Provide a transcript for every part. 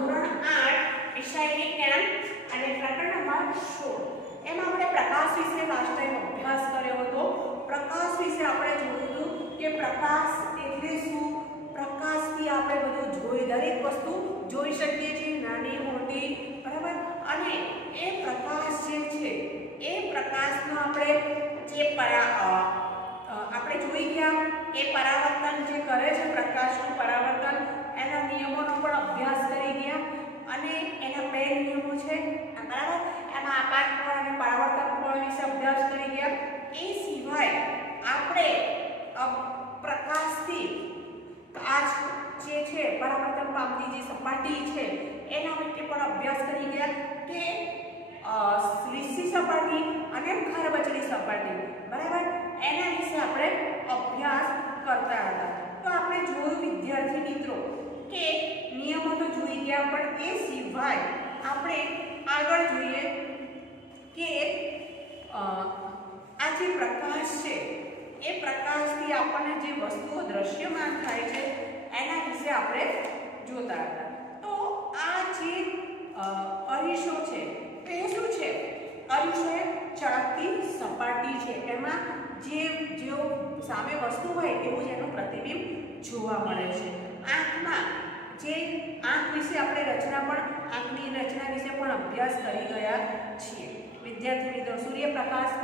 ધોરણ 8 વિષયની કેમ અને પ્રકરણ નંબર 16 એમાં આપણે પ્રકાશ વિશે લાસ્ટ ટાઈમ અભ્યાસ કર્યો હતો. પ્રકાશ વિશે આપણે જોયું હતું કે પ્રકાશ એટલે શું, પ્રકાશથી આપણે બધું દરેક વસ્તુ જોઈ શકીએ છીએ, નાની મોટી, બરાબર. અને એ પ્રકાશ જે છે એ પ્રકાશનો આપણે જોઈ ગયા એ પરાવર્તન જે કરે છે, પ્રકાશનું પરાવર્તન, એના નિયમોનો પણ અભ્યાસ કરી ગયા અને એના બે નિયમો છે, બરાબર. એમાં આપાતકોણ અને પરાવર્તન કોણ વિશે અભ્યાસ કરી ગયા. એ સિવાય આપણે પ્રકાશથી કાચ જે છે પરાવર્તન પામતી જે સપાટી છે એના વિશે પણ અભ્યાસ કરી ગયા કે શ્રીષી સપાટી અને ખરબચડી સપાટી, બરાબર. એના વિશે આપણે અભ્યાસ કરતા હતા. તો આપણે જોયું વિદ્યાર્થી મિત્રો કે નિયમો તો જોઈ ગયા, પણ એ સિવાય આપણે આગળ જોઈએ કે આ જે પ્રકાશ છે એ પ્રકાશથી આપણને જે વસ્તુઓ દ્રશ્યમાન થાય છે એના વિશે આપણે જોતા હતા. તો આ જે અરીસો છે એ શું છે? અરીસો એ ચળકતી સપાટી છે. એમાં જેવો સામે વસ્તુ હોય એવું જ એનું પ્રતિબિંબ જોવા મળે છે. આંખમાં જે આંખ વિશે આપણે આંખની રચના વિશે પણ અભ્યાસ કરી ગયા છીએ. વિદ્યાર્થી મિત્રો સૂર્યપ્રકાશ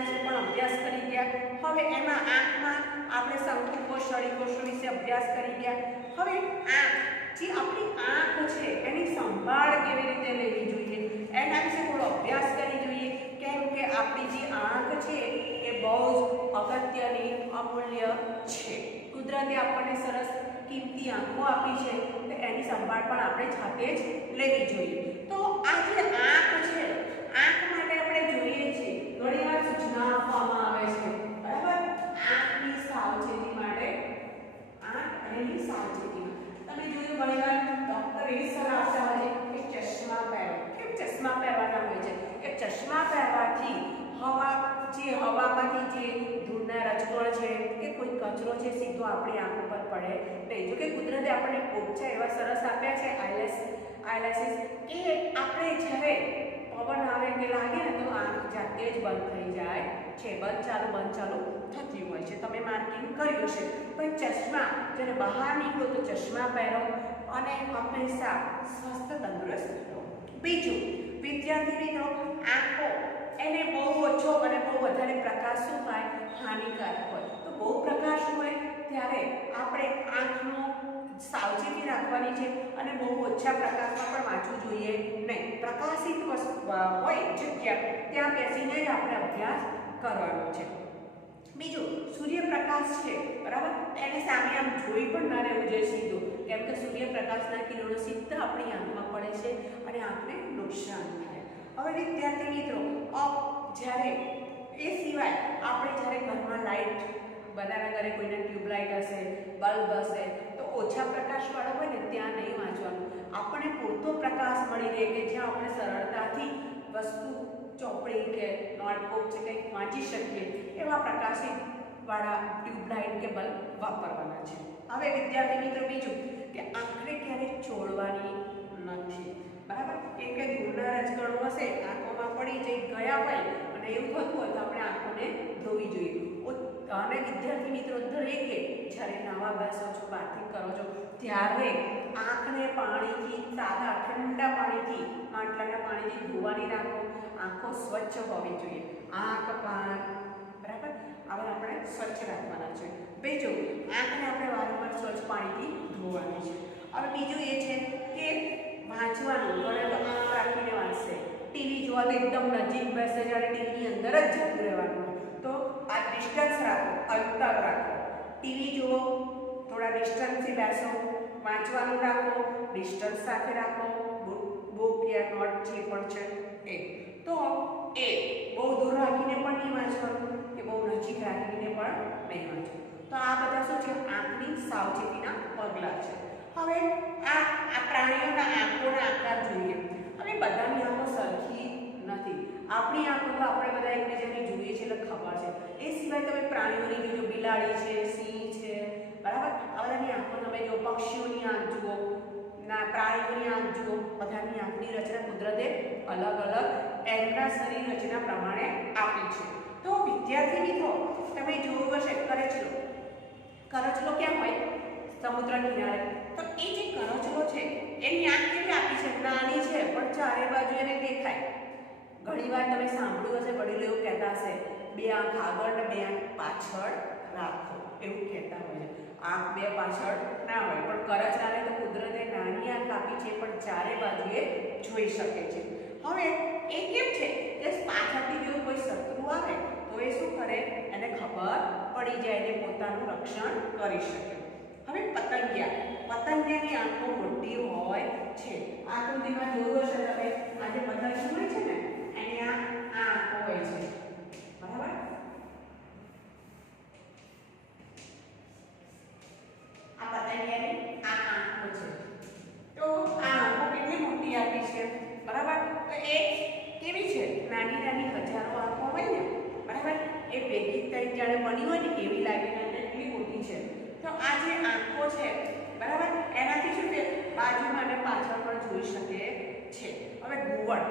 વિશે પણ અભ્યાસ કરી ગયા. હવે એમાં આંખમાં આપણે શંકુકોષ, સળીકોષો વિશે અભ્યાસ કરી ગયા. હવે જે આપણી આંખ છે એની સંભાળ કેવી રીતે લેવી જોઈએ એના વિશે થોડો અભ્યાસ કરી જોઈએ. કેમ કે આપણી જે આંખ છે એ બહુ જ અગત્યની, અમૂલ્ય છે. કુદરતે આપણને સરસ કિંમતી આંખો આપી છે તો એની સંભાળ પણ આપણે જાતે જ લેવી જોઈએ. તો આ જે આંખ છે, આંખ માટે આપણે જોઈએ છીએ ઘણીવાર સૂચના આપવામાં આવે છે, બરાબર. આંખની સાવચેતી માટે, આંખ અને એની સાવચેતીમાં તમે જોયું ઘણીવાર ડોક્ટર એવી સલાહ આપતા હોય છે કે ચશ્મા પહેરો. કેમ ચશ્મા પહેરવાના હોય છે? કે ચશ્મા પહેરવાથી હવામાંથી જે ધૂળના રજકણ છે કે કોઈ કચરો છે સીધો આપણી આંખ ઉપર પડે નહીં. જો કે કુદરતે આપણને પોપચા એવા સરસ આપ્યા છે આઈલેસીસ કે આપણે જ્યારે પવન આવે કે લાગે ને તો આંખ જાતે જ બંધ થઈ જાય છે. બંધ ચાલુ થતી હોય છે. તમે માર્કિંગ કર્યું છે. પણ ચશ્મા જ્યારે બહાર નીકળો તો ચશ્મા પહેરો અને હંમેશા સ્વસ્થ તંદુરસ્ત રહો. બીજું, વિદ્યાર્થી મિત્રો આંખો એને બહુ ઓછો અને બહુ વધારે પ્રકાશ શું થાય? હાનિકારક હોય. તો બહુ પ્રકાશ હોય ત્યારે આપણે આંખનો સાવચેતી રાખવાની છે અને બહુ ઓછા પ્રકાશમાં પણ વાંચવું જોઈએ નહીં. પ્રકાશિત હોય જગ્યા ત્યાં બેસીને જ આપણે અભ્યાસ કરવાનો છે. બીજું, સૂર્યપ્રકાશ છે, બરાબર. એને સામે આમ જોઈ પણ ના રહેવું જોઈએ સીધું, કેમ કે સૂર્યપ્રકાશના કિરણો સીધા આપણી આંખમાં પડે છે અને આંખને નુકસાન થાય. હવે વિદ્યાર્થી મિત્રો જ્યારે એ સિવાય આપણે જ્યારે ઘરમાં લાઇટ, બધાના ઘરે કોઈને ટ્યુબલાઇટ હશે, બલ્બ હશે, તો ઓછા પ્રકાશવાળો હોય ને ત્યાં નહીં વાંચવાનું. આપણને પૂરતો પ્રકાશ મળી રહે કે જ્યાં આપણે સરળતાથી વસ્તુ, ચોપડી કે નોટબુક છે કંઈક વાંચી શકીએ એવા પ્રકાશિતવાળા ટ્યુબલાઇટ કે બલ્બ વાપરવાના છે. હવે વિદ્યાર્થી મિત્રો બીજું કે આંખને ક્યારેય ચોળવાની નથી, બરાબર. કેમ કે ધૂળના રજકણો હશે આંખોમાં પડી ગયા હોય અને એવું થતું હોય તો આપણે આંખોને ધોવી જોઈએ. અને વિદ્યાર્થી મિત્રો દરેકે જ્યારે નાવા બેસો છો, બાથિંગ કરો છો ત્યારે આંખને પાણીથી, સાદા ઠંડા પાણીથી, માટલાના પાણીથી ધોવાની રાખો. આંખો સ્વચ્છ હોવી જોઈએ. આંખ, કાન, બરાબર, આવા આપણે સ્વચ્છ રાખવાના છે. બીજું, આંખને આપણે વારંવાર સ્વચ્છ પાણીથી ધોવાની છે. હવે બીજું એ છે કે વાંચવાનું ઘણા તો આંખ રાખીને વાંચશે. ટીવી જોવા તો એકદમ નજીક બેસે, જ્યારે ટીવીની અંદર જ જતું રહેવાનું. તો આ ડિસ્ટન્સ રાખો, અંતર રાખો. ટીવી જુઓ, થોડા ડિસ્ટન્સથી બેસો. વાંચવાનું રાખો, ડિસ્ટન્સ સાથે રાખો. બુક યા નોટ જે પણ છે એ તો એ બહુ દૂર રાખીને પણ નહીં વાંચવાનું કે બહુ નજીક રાખીને પણ નહીં વાંચવાનું. તો આ બધા શું છે? આંખની સાવચેતીના પગલાં છે. હવે આ પ્રાણીઓના આંખોના આકાર જોઈએ. હવે બધાની આંખો સરખી નથી. આપણી આંખો તો આપણે બધા એકબીજાની જોઈએ છે એટલે ખબર છે. એ સિવાય તમે પ્રાણીઓની જોજો, બિલાડી છે, સિંહ છે, બરાબર. આ બધાની આંખો તમે જો, પક્ષીઓની આંખ જુઓ, ના પ્રાણીઓની આંખ જુઓ, બધાની આંખની રચના કુદરતે અલગ અલગ એમના શરીર રચના પ્રમાણે આપી છે. તો વિદ્યાર્થી મિત્રો તમે જોયું હશે કરચલો. કરચલો ક્યાં હોય? સમુદ્ર કિનારે. તો એ જે કરચલો છે એની આંખ કેવી આપી છે? નાની છે પણ ચારે બાજુ એને દેખાય. ઘણીવાર તમે સાંભળ્યું હશે વડીલો એવું કહેતા હશે, બે આંખ આગળ ને બે આંખ પાછળ રાખો, એવું કહેતા હોય છે. આંખ બે પાછળ ના હોય, પણ કરચલાને તો કુદરતે નાની આંખ આપી છે પણ ચારે બાજુએ જોઈ શકે છે. હવે એ કેમ છે કે પાછળથી જો કોઈ શત્રુ આવે તો એ શું કરે, એને ખબર પડી જાય, એને પોતાનું રક્ષણ કરી શકે. હવે પતંગિયાની આંખો મોટી હોય છે. આકૃતિમાં જોયું હશે તમે, આ જે પતંગ હોય છે ને એની આ આંખો હોય છે, બરાબર? આ પતંગિયાની આ આંખો છે. તો આ આંખો કેટલી મોટી આપી છે, બરાબર? તો એ કેવી છે? નાની નાની હજારો આંખો હોય ને, બરાબર? એ ભેગી થઈ જ્યારે બની હોય ને એવી લાગે ને એટલી મોટી છે. તો આ જે આંખો છે, બરાબર, એનાથી શું છે બાજુમાં અને પાછળ પણ જોઈ શકે છે. હવે ગુવડ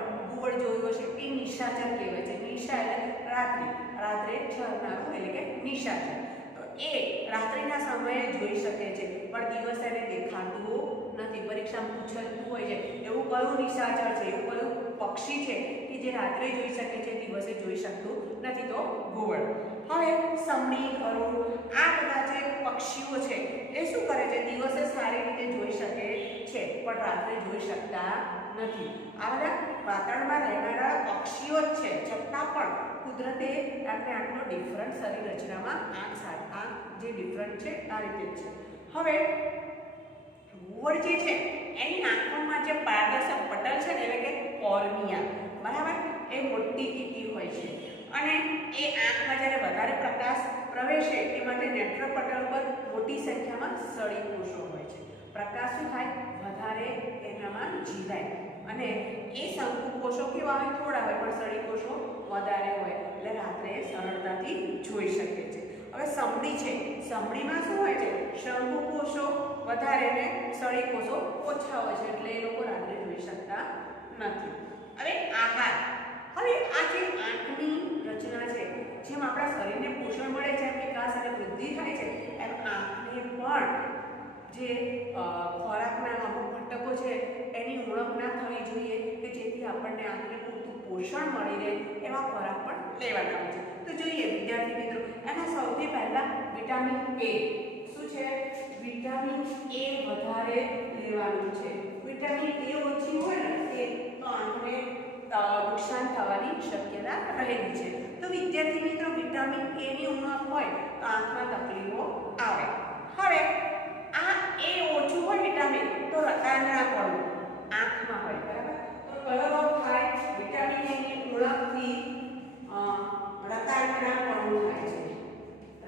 જોયું હશે, એ નિશાચર કહેવાય છે. નિશા એટલે રાત્રે ઝરનારું એટલે કે નિશાચર. તો એ રાત્રિના સમયે જોઈ શકે છે પણ દિવસે એને દેખાતું નથી. પરીક્ષામાં પૂછાતું હોય છે એવું કયું નિશાચર છે, એવું કયું પક્ષી છે કે જે રાત્રે જોઈ શકે છે દિવસે જોઈ શકતું નથી? તો ગુવડ. હવે સમડી, ગરુડ, આ બધા જે પક્ષીઓ છે એ શું કરે છે? દિવસે સારી રીતે જોઈ શકે છે પણ રાત્રે જોઈ શકતા નથી. આ બધા વાતાવરણમાં રહેનારા પક્ષીઓ જ છે, છતાં પણ કુદરતે આપણે આટલો ડિફરન્ટ શરીર રચનામાં આંખ જે ડિફરન્ટ છે આ રીતે જ છે. હવે ગુવડ જે છે એની આંખોમાં જે પારદર્શક પટલ છે ને એટલે કે કોર્નિયા, બરાબર, એ મોટી કીકી હોય છે અને એ આંખમાં જ્યારે વધારે પ્રકાશ પ્રવેશે એ માટે નેત્ર પટલ પર મોટી સંખ્યામાં સળી કોષો હોય છે. પ્રકાશ શું થાય? વધારે એનામાં જીવાય અને એ શંકુ કોષો કેવા હોય? થોડા હોય, પણ સળી કોષો વધારે હોય એટલે રાત્રે સરળતાથી જોઈ શકે છે. હવે સમડી છે, સમડીમાં શું હોય છે? શંકુ કોષો વધારે ને સળી કોષો ઓછા હોય છે એટલે એ લોકો રાત્રે જોઈ શકતા નથી. હવે આહાર. હવે આ જે આંખની રચના છે, જેમ આપણા શરીરને પોષણ મળે છે, વિકાસ અને વૃદ્ધિ થાય છે, એમ આંખને પણ જે ખોરાકના અમુક ઘટકો છે એની ઉણપ ના થવી જોઈએ કે જેથી આપણને આંખને પૂરતું પોષણ મળી રહે એવા ખોરાક પણ લેવાના હોય છે. તો જોઈએ વિદ્યાર્થી મિત્રો, એમાં સૌથી પહેલા વિટામિન એ. શું છે? વિટામિન એ વધારે લેવાનું છે. વિટામિન એ ઓછી હોય ને તો આંખને નુકસાન થવાની શક્યતા રહેલી છે. તો વિદ્યાર્થી મિત્રો, વિટામિન એ ની ઉણપ હોય તો આંખમાં તકલીફો આવે. હવે આ એ ઓછું હોય વિટામિન તો રતાંગણાપણું આંખમાં હોય, બરાબર? તો કયો રોગ થાય? વિટામિન એ ની ઉણપથી રતાંગણાપણું થાય છે.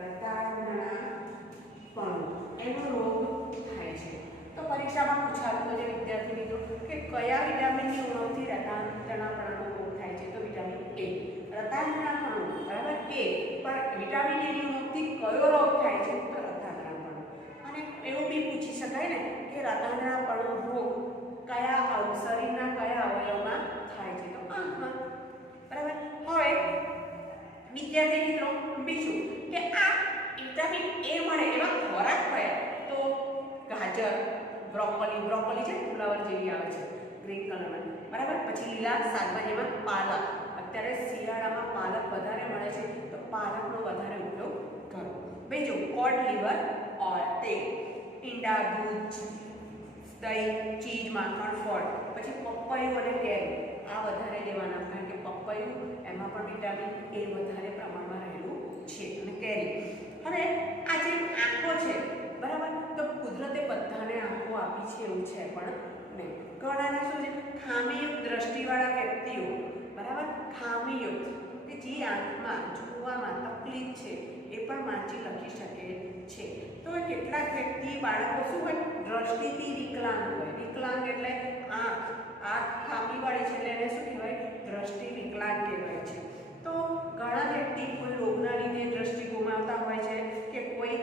રતાંગણાપણું એનો રોગ થાય છે. તો પરીક્ષામાં પૂછાતું હોય વિદ્યાર્થી મિત્રો કે કયા વિટામિનની ઉણપથી રતાંગણાપણું રોગ થાય છે? તો વિટામિન એ. રતાંગણાપણું, બરાબર, એ. પણ વિટામિન એ ની ઉણપથી કયો રોગ થાય છે? તો રતાંગણાપણું. અને એવું બી પૂછી શકાય ને કે રતાંગણાપણું રોગ કયા શરીરના કયા અવયવમાં થાય છે? તો આંખમાં, બરાબર. હવે વિદ્યાર્થી મિત્રો બીજું કે આ વિટામિન એ મળે એવા ખોરાક કયા? તો ગાજર, બ્રોકોલી છે, ફ્લાવર જેવી આવે છે ગ્રીન કલરમાં, બરાબર. પછી લીલા શાકભાજીમાં પાલક. અત્યારે શિયાળામાં પાલક વધારે મળે છે તો પાલકનો વધારે ઉપયોગ કરો. બીજું કોડ લીવર ઓર તેલ, ઈંડા, દૂધ, દહીં, ચીઝ, માખણ, ફળ. પછી પપૈયું અને કેરી આ વધારે લેવાના, કારણ કે પપૈયું એમાં પણ વિટામિન એ વધારે પ્રમાણમાં રહેલું છે અને કેરી. હવે આ જે આંખો છે, બરાબર, તો કુદરતે બધાને આંખો આપી છે એવું છે પણ નહીં. ઘણાને શું છે? ખામીયુક્ત દ્રષ્ટિવાળા વ્યક્તિઓ, બરાબર, ખામીયુક્ત કે જે આંખમાં જોવામાં તકલીફ છે એ પણ વાંચી લખી શકે છે. તો કેટલાક વ્યક્તિ બાળકો શું હોય? દ્રષ્ટિથી વિકલાંગ હોય. વિકલાંગ એટલે આંખ ખામીવાળી છે એટલે એને શું કહેવાય? દ્રષ્ટિ વિકલાંગ કહેવાય છે. તો ઘણા વ્યક્તિ કોઈ રોગના લીધે દ્રષ્ટિ ગુમાવતા હોય છે કે કોઈ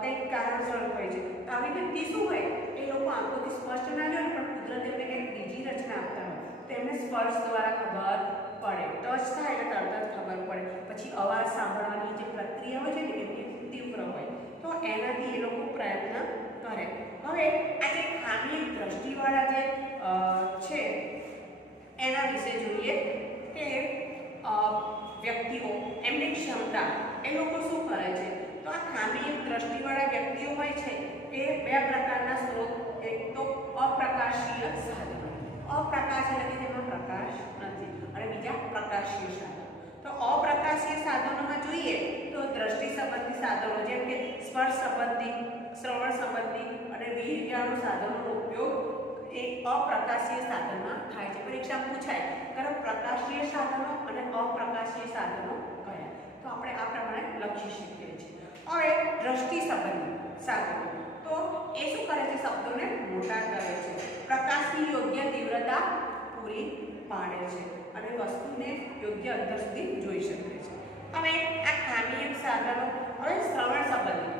કંઈક કારણસર હોય છે. તો આવી વ્યક્તિ શું હોય? એ લોકો આંખોથી સ્પષ્ટ ના લ્યો ને, પણ કુદરત એમને કંઈક બીજી રચના આપતા હોય તો એમને સ્પર્શ દ્વારા ખબર પડે, ટચ થાય એટલે તરત જ ખબર પડે. પછી અવાજ સાંભળવાની જે પ્રક્રિયા હોય છે ને એમની તીવ્ર હોય તો એનાથી એ લોકો પ્રયત્ન કરે. હવે આ જે ખામી દ્રષ્ટિવાળા જે છે એના વિશે જોઈએ કે વ્યક્તિઓ એમની ક્ષમતા એ લોકો શું કરે છે. તો આ ખામી દ્રષ્ટિવાળા વ્યક્તિઓ હોય છે એ બે પ્રકારના સ્ત્રોત, એક તો અપ્રકાશીય સાધનો, અપ્રકાશ એટલે કે જેમાં પ્રકાશ નથી, અને બીજા પ્રકાશીય સાધનો. તો અપ્રકાશીય સાધનોમાં જોઈએ તો દ્રષ્ટિ સંબંધી સાધનો જેમ કે સ્પર્શ સંબંધી, શ્રવણ સંબંધી અને વિહંગાણુ સાધનોનો ઉપયોગ એ અપ્રકાશીય સાધનમાં થાય છે. પરીક્ષા પૂછાય કે પ્રકાશીય સાધનો અને અપ્રકાશીય સાધનો કયા, તો આપણે આ પ્રમાણે લખી શકીએ છીએ. હવે દ્રષ્ટિ સંબંધી સાધનો તો એ શું કરે છે, શબ્દોને મોટા કરે છે, પ્રકાશની યોગ્ય તીવ્રતા પૂરી પાડે છે અને વસ્તુને યોગ્ય અંતર સુધી જોઈ શકે છે. હવે આ ખામીયુક્ત સાધનો, હવે શ્રવણ સંબંધી,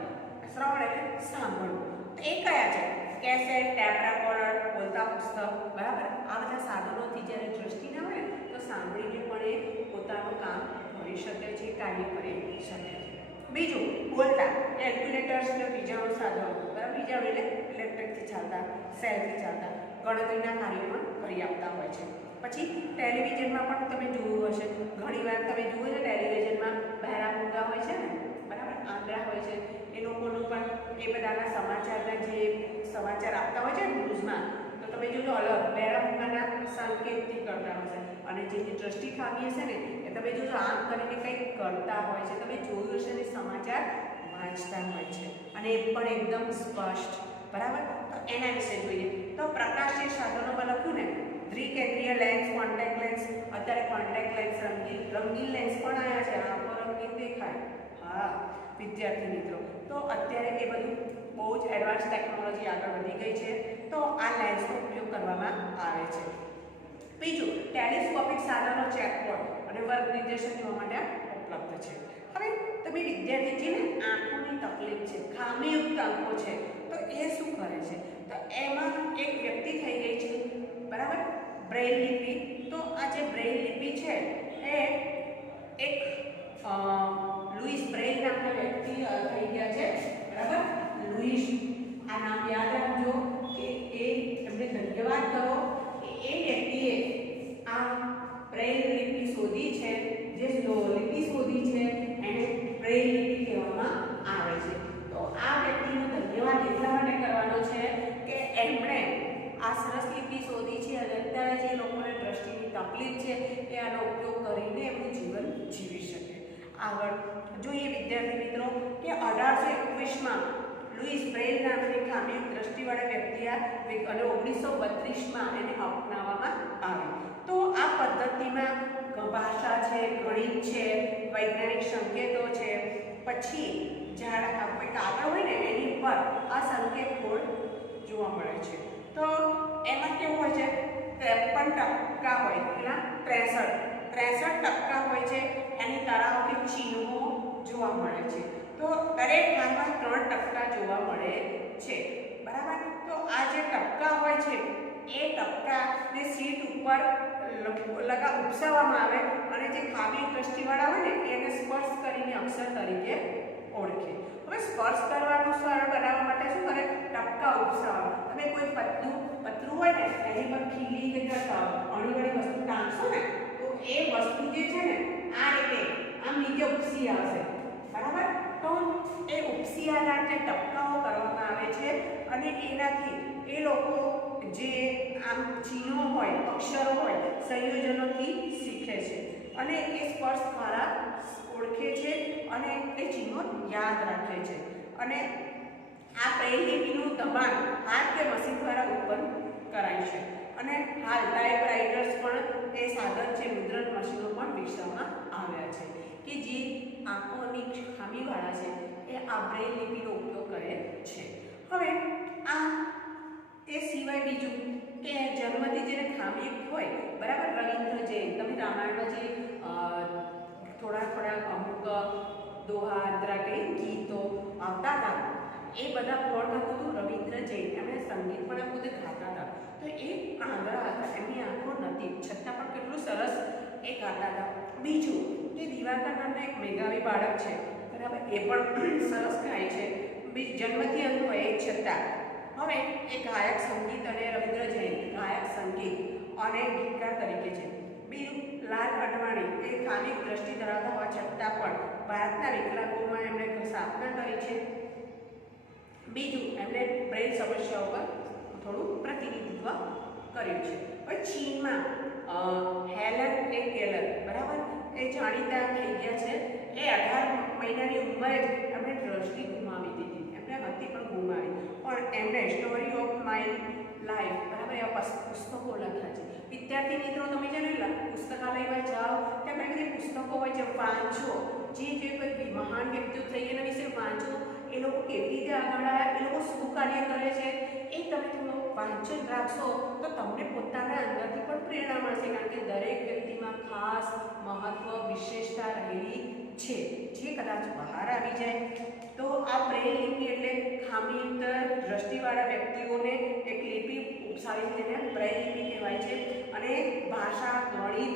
શ્રવણ એટલે સાંભળવું, તો એ કયા છે, કેસેટ, ટેપ રેકોર્ડર, બોલતા પુસ્તક, બરાબર. આ બધા સાધનોથી જ્યારે દ્રષ્ટિ ના હોય તો સાંભળીને પણ એ પોતાનું કામ કરી શકે છે, કાર્ય કરી શકે છે. બીજું બોલતા કેલ્ક્યુલેટર્સ અને બીજાણુ સાધનો, બરાબર. બીજાણુ એટલે ઇલેક્ટ્રિકથી ચાલતા, સેલથી ચાલતા ગણતરીના કાર્યો પણ કરી આપતા હોય છે. પછી ટેલિવિઝનમાં પણ તમે જોયું હશે, ઘણીવાર તમે જુઓ છો ટેલિવિઝનમાં બહેરા મૂંગા હોય છે ને, બરાબર, આંધળા હોય છે, એ લોકોનું પણ એ બધાના સમાચારના જે સમાચાર આપતા હોય છે ન્યૂઝમાં, તો તમે જોજો અલગ બહેરા મૂંગાના સંકેતથી કરતા હશે, અને જે દ્રષ્ટિ ખામી હશે ને એ તમે જોજો આમ કરીને કંઈક કરતા હોય છે, તમે જોયું હશે ને સમાચાર વાંચતા હોય છે, અને એ પણ એકદમ સ્પષ્ટ, બરાબર. તો એના વિશે જોઈએ તો પ્રકાશીય સાધનોમાં લખ્યું ને દ્વિકેન્દ્રીય લેન્સ, કોન્ટેક્ટ લેન્સ, અત્યારે કોન્ટેક્ટ લેન્સ, રંગીન લેન્સ પણ આવ્યા છે, આંખો રંગીન દેખાય. હા વિદ્યાર્થી મિત્રો, તો અત્યારે એ બધું બહુ જ એડવાન્સ ટેકનોલોજી આગળ વધી ગઈ છે, તો આ લેન્સનો ઉપયોગ કરવામાં આવે છે. બીજું ટેલિસ્કોપિક સાધનો, ચેકબોર્ડ અને વર્ગ નિર્દેશન જોવા માટે ઉપલબ્ધ છે. હવે તમે વિદ્યાર્થી જેને આંખોની તકલીફ છે, ખામીયુક્ત આંખો છે, તો એ શું કરે છે, તો એમાં એક વ્યક્તિ થઈ ગઈ છે, બરાબર, બ્રેઇલ લિપિ. તો આ જે બ્રેઇલ લિપિ છે એ એક લુઈસ બ્રેઇલ નામના વ્યક્તિ થઈ ગયા છે, બરાબર. લુઈસ, આ નામ યાદ રાખજો કે એ એમને ધન્યવાદ કરો કે એ વ્યક્તિએ આ બ્રેઇલ લિપિ શોધી છે, જે લિપિ શોધી છે એને બ્રેઇલ લિપિ કહેવામાં આવે છે. તો આ વ્યક્તિનો ધન્યવાદ એટલા માટે કરવાનો છે કે એમણે આ સરસ લિપિ શોધી છે અને અત્યારે જે લોકોને દ્રષ્ટિની તકલીફ છે એ આનો ઉપયોગ કરીને એમનું જીવન જીવી શકે. આગળ જોઈએ વિદ્યાર્થી મિત્રો કે 1821માં લુઈસ બ્રેઇલ નામની ખામીયુક્ત દ્રષ્ટિવાળા વ્યક્તિએ અને 1932માં એને અપનાવવામાં આવી. તો આ પદ્ધતિમાં ભાષા છે, ગણિત છે, વૈજ્ઞાનિક સંકેતો છે, પછી ઝાડ આપણે કાગળ હોય ને એની ઉપર આ સંકેત બોર્ડ જોવા મળે છે. તો એમાં કેવું હોય છે, 53% હોય, કેટલા 63% હોય છે એની તળાવથી ચિહ્નો જોવા મળે છે. તો દરેક ભાગમાં 3% જોવા મળે છે, બરાબર. તો આ જે ટપકા હોય છે એ ટપકાને સીટ ઉપર ઉપસાવવામાં આવે અને જે ખામી દ્રષ્ટિવાળા હોય ને એને સ્પર્શ કરીને અક્ષર તરીકે ઓળખે. હવે સ્પર્શ કરવાનું સરળ બનાવવા માટે શું કરે, ટપકા ઉપસાવવા. તમે કોઈ પતરું હોય ને એની પર ખીલી કે અણીવાળી વસ્તુ ટાંકશો ને તો એ વસ્તુ જે છે ને આ રીતે આમ નીચે ઉપસી આવશે, બરાબર. તો એ ઉપસી આવનાર જે ટપકાઓ કરવામાં આવે છે અને એનાથી એ લોકો જે આમ ચિહ્નો હોય, અક્ષરો હોય, સંયોજનોથી શીખે છે અને એ સ્પર્શ દ્વારા ઓળખે છે અને એ ચિહ્નો યાદ રાખે છે. અને આ બ્રેઇલ લિપિનું દબાણ હાથ કે મશીન દ્વારા ઉત્પન્ન કરાય છે. અને હાલ ટાઈપરાઇટર્સ પણ એ સાધન છે, મુદ્રણ મશીનો પણ વિકસાવવામાં આવ્યા છે કે જે આંખોની ખામીવાળા છે એ આ બ્રેઇલ લિપિનો ઉપયોગ કરે છે. હવે આ એ સિવાય બીજું કે જન્મથી જેને ખામીયુક્ત હોય, બરાબર, રવિન્દ્ર જૈન, તમે રામાયણમાં જે થોડા અમુક દોહા, અંતરાટી, ગીતો આવતા હતા એ બધા કોણ હતું? રવિન્દ્ર જૈન. એમણે સંગીત પણ બરાબર, એ પણ સરસ ગાય છે. જન્મથી અંધ હોય એ છતાં હવે એ ગાયક સંગીત અને રવિન્દ્ર જૈન ગાયક સંગીત અને ગીતકાર તરીકે છે. બીજું લાલ અડવાણી એ ખામી દ્રષ્ટિ ધરાવતા હોવા છતાં પણ ભારતના વિકલાંગોમાં એમણે સ્થાપના કરી છે. બીજું એમણે બ્રેન સમસ્યાઓ પર થોડું પ્રતિનિધિત્વ કર્યું છે. હવે ચીનમાં હેલન એ કેલર બરાબર એ જાણીતા થઈ ગયા છે. એ 18 મહિનાની ઉંમરે જ એમણે દ્રષ્ટિ ગુમાવી દીધી. એમણે હતી પણ ગુમાવી, પણ એમણે સ્ટોરી ઓફ માય લાઈફ બરાબર એવા પુસ્તકો લખ્યા છે. વિદ્યાર્થી મિત્રો તમે જ્યારે પુસ્તકાલયમાં જાઓ ત્યાં ઘણી બધી પુસ્તકો હોય છે, વાંચો. જે કોઈ મહાન વ્યક્તિઓ થઈ એના વિશે વાંચો. એ લોકો કેવી રીતે આગળ આવ્યા, એ લોકો શું કાર્ય કરે છે, એ તમે થોડું વાંચન રાખશો તો તમને પોતાના અંદરથી પણ પ્રેરણા મળશે. કારણ કે દરેક વ્યક્તિમાં ખાસ મહત્વ વિશેષતા રહેલી છે જે કદાચ બહાર આવી જાય તો આ બ્રેઇલ લિપિ એટલે ખામીયુક્ત દ્રષ્ટિવાળા વ્યક્તિઓને એક લિપિ ઉપસાવી તેને બ્રેઇલ લિપિ કહેવાય છે. અને ભાષા, ગણિત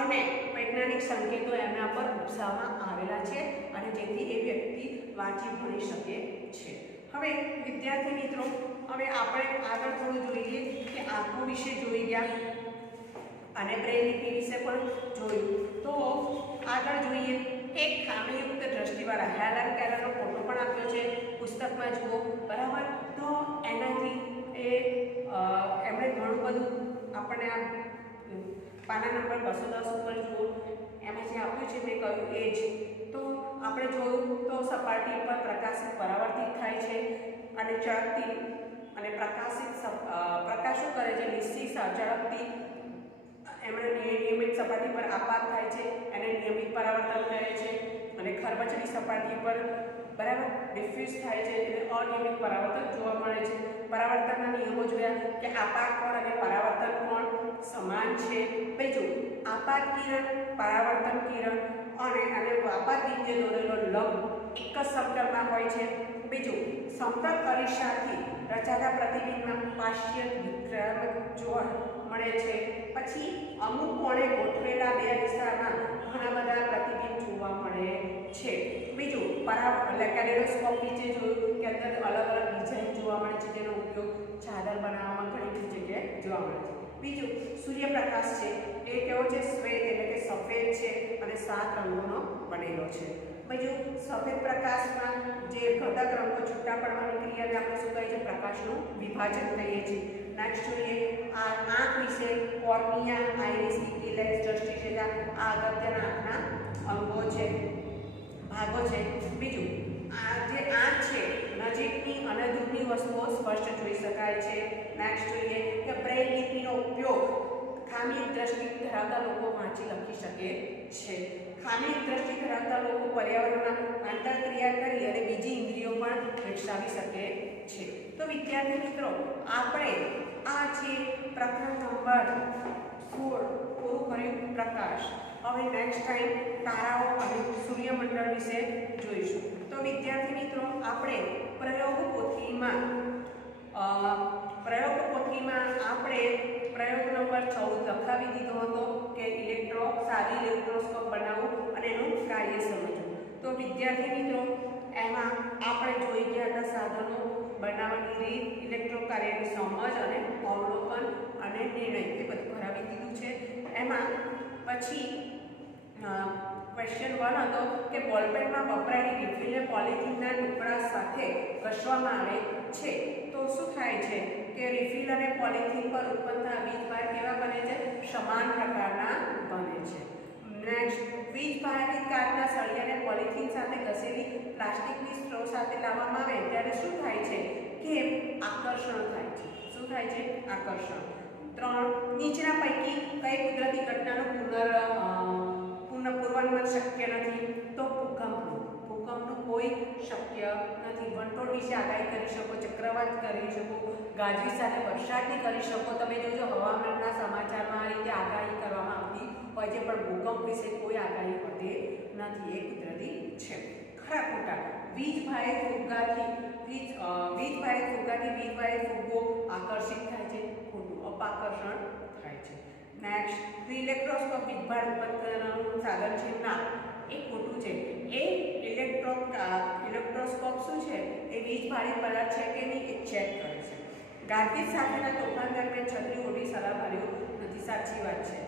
અને વૈજ્ઞાનિક સંકેતો એમના પર ઉપસાવવામાં આવેલા છે અને જેથી એ વ્યક્તિ વાંચી ભણી શકે છે. હવે વિદ્યાર્થી મિત્રો હવે આપણે આગળ થોડું જોઈએ કે આંખો વિશે જોઈ ગયા અને બ્રેઇલ લિપિ વિશે પણ જોયું. તો આગળ જોઈએ એક ખામીયુક્ત દ્રષ્ટિવાળા હેલન કેલરનો ફોટો પણ આપ્યો છે પુસ્તકમાં જુઓ બરાબર. તો એનાથી એમણે ઘણું બધું આપણને આ પાના નંબર 210 ઉપર જુઓ એમાં જે આપ્યું છે મેં કહ્યું એ જ. તો આપણે જોયું તો સપાટી પર પ્રકાશિત પરાવર્તિત થાય છે અને ચળકતી અને પ્રકાશ શું કરે છે, નિશ્ચિત ઝળકતી એમણે નિયમિત સપાટી પર આપાત થાય છે એને નિયમિત પરાવર્તન કહે છે. અને ખરબચડી સપાટી પર બરાબર ડિફ્યુઝ થાય છે એટલે અનિયમિત પરાવર્તન જોવા મળે છે. પરાવર્તનના નિયમો જોયા કે આપાત કોણ અને પરાવર્તન કોણ સમાન છે. બીજું આપાત કિરણ, પરાવર્તન કિરણ અને આપાત બિંદુએ દોરેલો લંબ એક જ સમતલમાં હોય છે. બીજું સમતલ અરીસાથી રચાતા પ્રતિબિંબમાં પાર્શ્ય વિકર્ણ જોવા મળે છે. પછી અમુક કોણે ગોઠવેલા બે વિસ્તારમાં ઘણા બધા પ્રતિબિંબ જોવા મળે છે. બીજું કેલેડોસ્કોપ નીચે જોયું કે અંદર અલગ અલગ ડિઝાઇન જોવા મળે છે જેનો ઉપયોગ ચાદર બનાવવામાં ઘણી બધી જગ્યાએ જોવા મળે છે. બીજું સૂર્યપ્રકાશ છે એ કેવો છે, શ્વેત એટલે કે સફેદ છે અને 7 રંગોનો બનેલો છે. બીજું સફેદ પ્રકાશમાં જે ઘટક રંગો છૂટા પડવાની ક્રિયાને આપણે શું કહીએ છીએ, પ્રકાશનું વિભાજન કહીએ છીએ. નેક્સ્ટ જોઈએ આ આંખ વિશે કોર્નિયા, આઇરિસ, ઇલેક્સ, દ્રષ્ટિશેલા આ અગત્યના આંખના અંગો છે, ભાગો છે. બીજું આ જે આંખ છે નજીકની અને દૂરની વસ્તુઓ સ્પષ્ટ જોઈ શકાય છે. નેક્સ્ટ જોઈએ કે બ્રેઇલ લિપિનો ઉપયોગ ખામી દ્રષ્ટિ ધરાવતા લોકો વાંચી લખી શકે છે. ખામી દ્રષ્ટિ ધરાવતા લોકો પર્યાવરણમાં આંતરક્રિયા કરી અને બીજી ઇન્દ્રિયો પણ વિકસાવી શકે છે. તો વિદ્યાર્થી મિત્રો આપણે આ જે પ્રકરણ નંબર 16 પૂરું કર્યું પ્રકાશ. હવે નેક્સ્ટ ટાઈમ તારાઓ અને સૂર્યમંડળ વિશે જોઈશું. તો વિદ્યાર્થી મિત્રો આપણે પ્રયોગ પોથીમાં આપણે પ્રયોગ નંબર 14 લખાવી દીધો હતો કે સાદી ઇલેક્ટ્રોસ્કોપ બનાવવું અને એનું કાર્ય સમજવું. તો વિદ્યાર્થી મિત્રો એમાં આપણે જોઈ ગયા હતા સાધનો બનાવવાની રીત, ઇલેક્ટ્રો કાર્યની સમજ અને અવલોકન અને નિર્ણય એ બધું કરાવી દીધું છે. એમાં પછી ક્વેશ્ચન 1 હતો કે બોલપેનમાં વપરાયેલી રિફિલને પોલિથીનના ટુકડા સાથે ઘસવામાં આવે છે તો શું થાય છે કે રિફિલ અને પોલિથીન પર ઉત્પન્ન થતા વીજભાર કેવા બને છે, સમાન પ્રકારના બને છે. નેક્સ્ટ વીજભારિત કાચના સળિયાને પોલિથીન સાથે ઘસેલી પ્લાસ્ટિકની સ્ટ્રો સાથે લાવવામાં આવે ત્યારે શું થાય છે કે આકર્ષણ થાય છે. શું થાય છે? આકર્ષણ. 3 નીચેના પૈકી કઈ કુદરતી ઘટનાનું પૂર્વાનુમાન શક્ય નથી? તો ભૂકંપનું કોઈ શક્ય નથી. વંટોળ વિશે આગાહી કરી શકો, ચક્રવાત કરી શકો, ગાજવીજ સાથે વરસાદની કરી શકો. તમે જોજો હવામાનના સમાચારમાં આ રીતે આગાહી કરવામાં આવતી હોય છે પણ ભૂકંપ વિશે કોઈ આગાહી હોતી નથી. એ કુદરતી છે. ખરા ખોટા? વીજભારિત ફુગ્ગાથી વીજભારિત ફુગ્ગો આકર્ષિત થાય છે. ખોટું. અપાકર્ષણ થાય છે. નેક્સ્ટ ઇલેક્ટ્રોસ્કોપ વીજભાર ઉત્પન્ન કરવાનું સાધન છે? ના. એ ખોટું છે. એ ઇલેક્ટ્રોસ્કોપ શું છે એ વીજભારી પદાર્થ છે કે નહીં એ ચેક કરે છે. ગાંધી સાથેના તોફાન દરમિયાન છત્રી ઓઢી સલાહ ભર્યો નથી, સાચી વાત છે.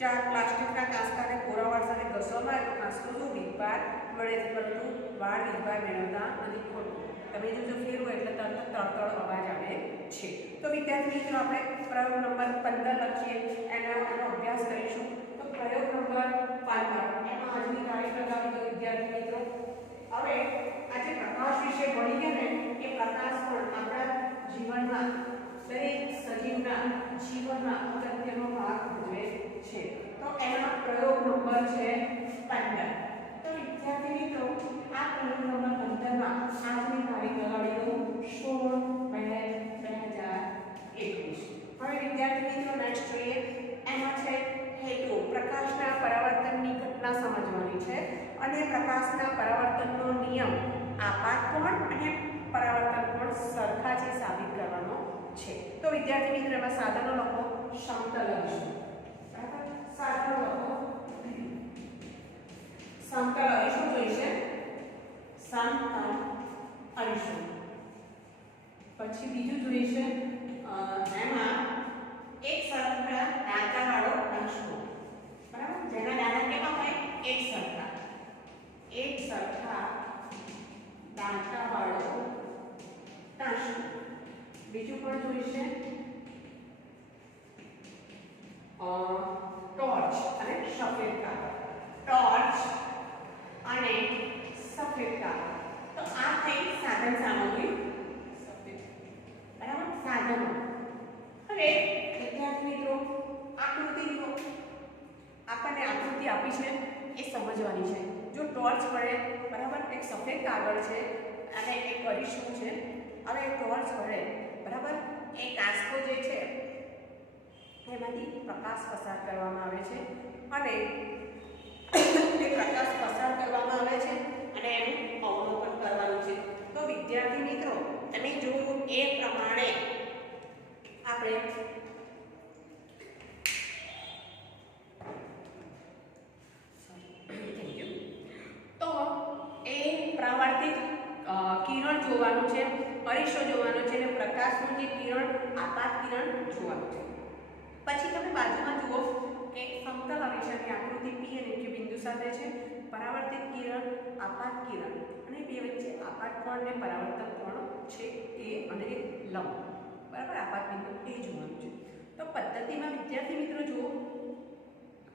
4 પ્લાસ્ટિકના કાંસકાને કોરાવાળ સાથે ઘસવામાં આવે તો કાંસકો શું વીજભાર મળે છે, પરંતુ વાળ વીજભાર મેળવતા નથી, ખોટું. તમે જો ફેરવો એટલે તરત તળતળ અવાજ આવે છે. તો વિદ્યાર્થી મિત્રો આપણે પ્રયોગ નંબર 15 લખીએ, એનો અભ્યાસ કરીશું. તો પ્રયોગ નંબર 15 એમાં આજની તારીખ લગાવી દો વિદ્યાર્થી મિત્રો. હવે આજે પ્રકાશ વિશે ભણી ગયા ને એ પ્રકાશ પણ આપણા જીવનમાં દરેક સજીવના જીવનમાં અગત્યનો ભાગ ભજવે છે. તો એનો પ્રયોગ નંબર છે 15. તો વિદ્યાર્થી મિત્રો આ પ્રયોગ નંબર 15 માં આજની તારીખ લગાવી દો 16/2/2021. હવે વિદ્યાર્થી મિત્રો નેક્સ્ટ જોઈએ, એમાં છે હેતુ. પ્રકાશના પરાવર્તનની ઘટના સમજવાની છે અને પ્રકાશના પરાવર્તનનો નિયમ આપાત કોણ અને પરાવર્તન કોણ સરખા છે સાબિત કરવાનો છે. તો વિદ્યાર્થી મિત્રો એમાં સાધનો લખો, સમતલ લખીશું. બરાબર, સાધનો લખો. સમતલ અરીસો જોઈશે, સમતલ અરીસો. પછી બીજું જોઈશે એમાં એક સરખા દાંતાવાળો કાંસકો. બરાબર, જેના દાંતા કેવા હોય એક સરખા દાંતાવાળો કાંસકો. બીજું પણ જોઈશે ટોર્ચ અને સફેદ કાગળ. ટોર્ચ અને સફેદ કાગળ. તો આ થઈ સાધન સામગ્રી. સફેદ, બરાબર, સાધનો. હવે વિદ્યાર્થી મિત્રો આકૃતિનો આપણને આકૃતિ આપી છે એ સમજવાની છે. જો ટોર્ચ વડે, બરાબર, એક સફેદ કાગળ છે અને એક અરીસું છે. હવે ટોર્ચ વડે, બરાબર, એ કાંસકો જે છે એમાંથી પ્રકાશ પસાર કરવામાં આવે છે અને એ પ્રકાશ પસાર કરવામાં આવે છે અને એનું અવલોકન કરવાનું છે. તો વિદ્યાર્થી મિત્રો તમે જો એ પ્રમાણે આપણે તો એ પ્રાવર્તિત કિરણ જોવાનું છે, અરીસો જોવાનો છે અને પ્રકાશનું જે કિરણ આપાત કિરણ જોવાનું છે. પછી તમે બાજુમાં જુઓ કે સમતલ અરીસાની આકૃતિ P અને Q બિંદુ સાથે છે. પરાવર્તિત કિરણ, આપાત કિરણ અને બે વચ્ચે આપાત કોણ અને પરાવર્તન કોણ છે એ અને લંબ, બરાબર, આપાત બિંદુ એ જોવાનું છે. તો પદ્ધતિમાં વિદ્યાર્થી મિત્રો જુઓ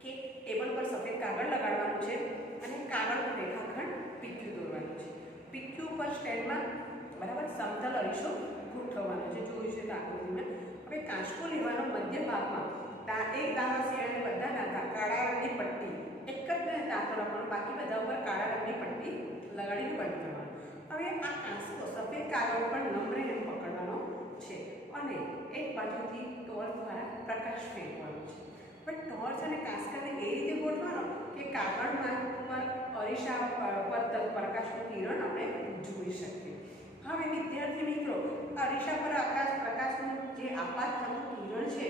કે ટેબલ પર સફેદ કાગળ લગાડવાનું છે અને કાગળ પર રેખાખંડ PQ દોરવાનું છે. PQ પર સ્ટેન્ડમાં, બરાબર, સમતલ અરીસો ગોઠવવાનો છે. જોયું છે આકૃતિમાં. હવે કાંસકો લેવાનો મધ્ય ભાગમાં એક દાંતો સિવાયને બધા દાંતા કાળા રંગની પટ્ટી, એક જ દાંતો લખવાનો, બાકી બધા ઉપર કાળા રંગની પટ્ટી લગાડીને બંધ કરવાનો. હવે આ કાંસકો સફેદ કાગળ પર નમ્ર એમ પકડવાનો છે અને એક બાજુથી ટોર્ચ દ્વારા પ્રકાશ ફેંકવાનો છે. પણ ટોર્ચ અને કાંસકાને એ રીતે ગોઠવવાનો કે કાગળમાં પર અરીસા પર પ્રકાશનું કિરણ આપણે જોઈ શકીએ. હવે વિદ્યાર્થી મિત્રો અરીસા પર પ્રકાશનું જે આપાત કિરણ છે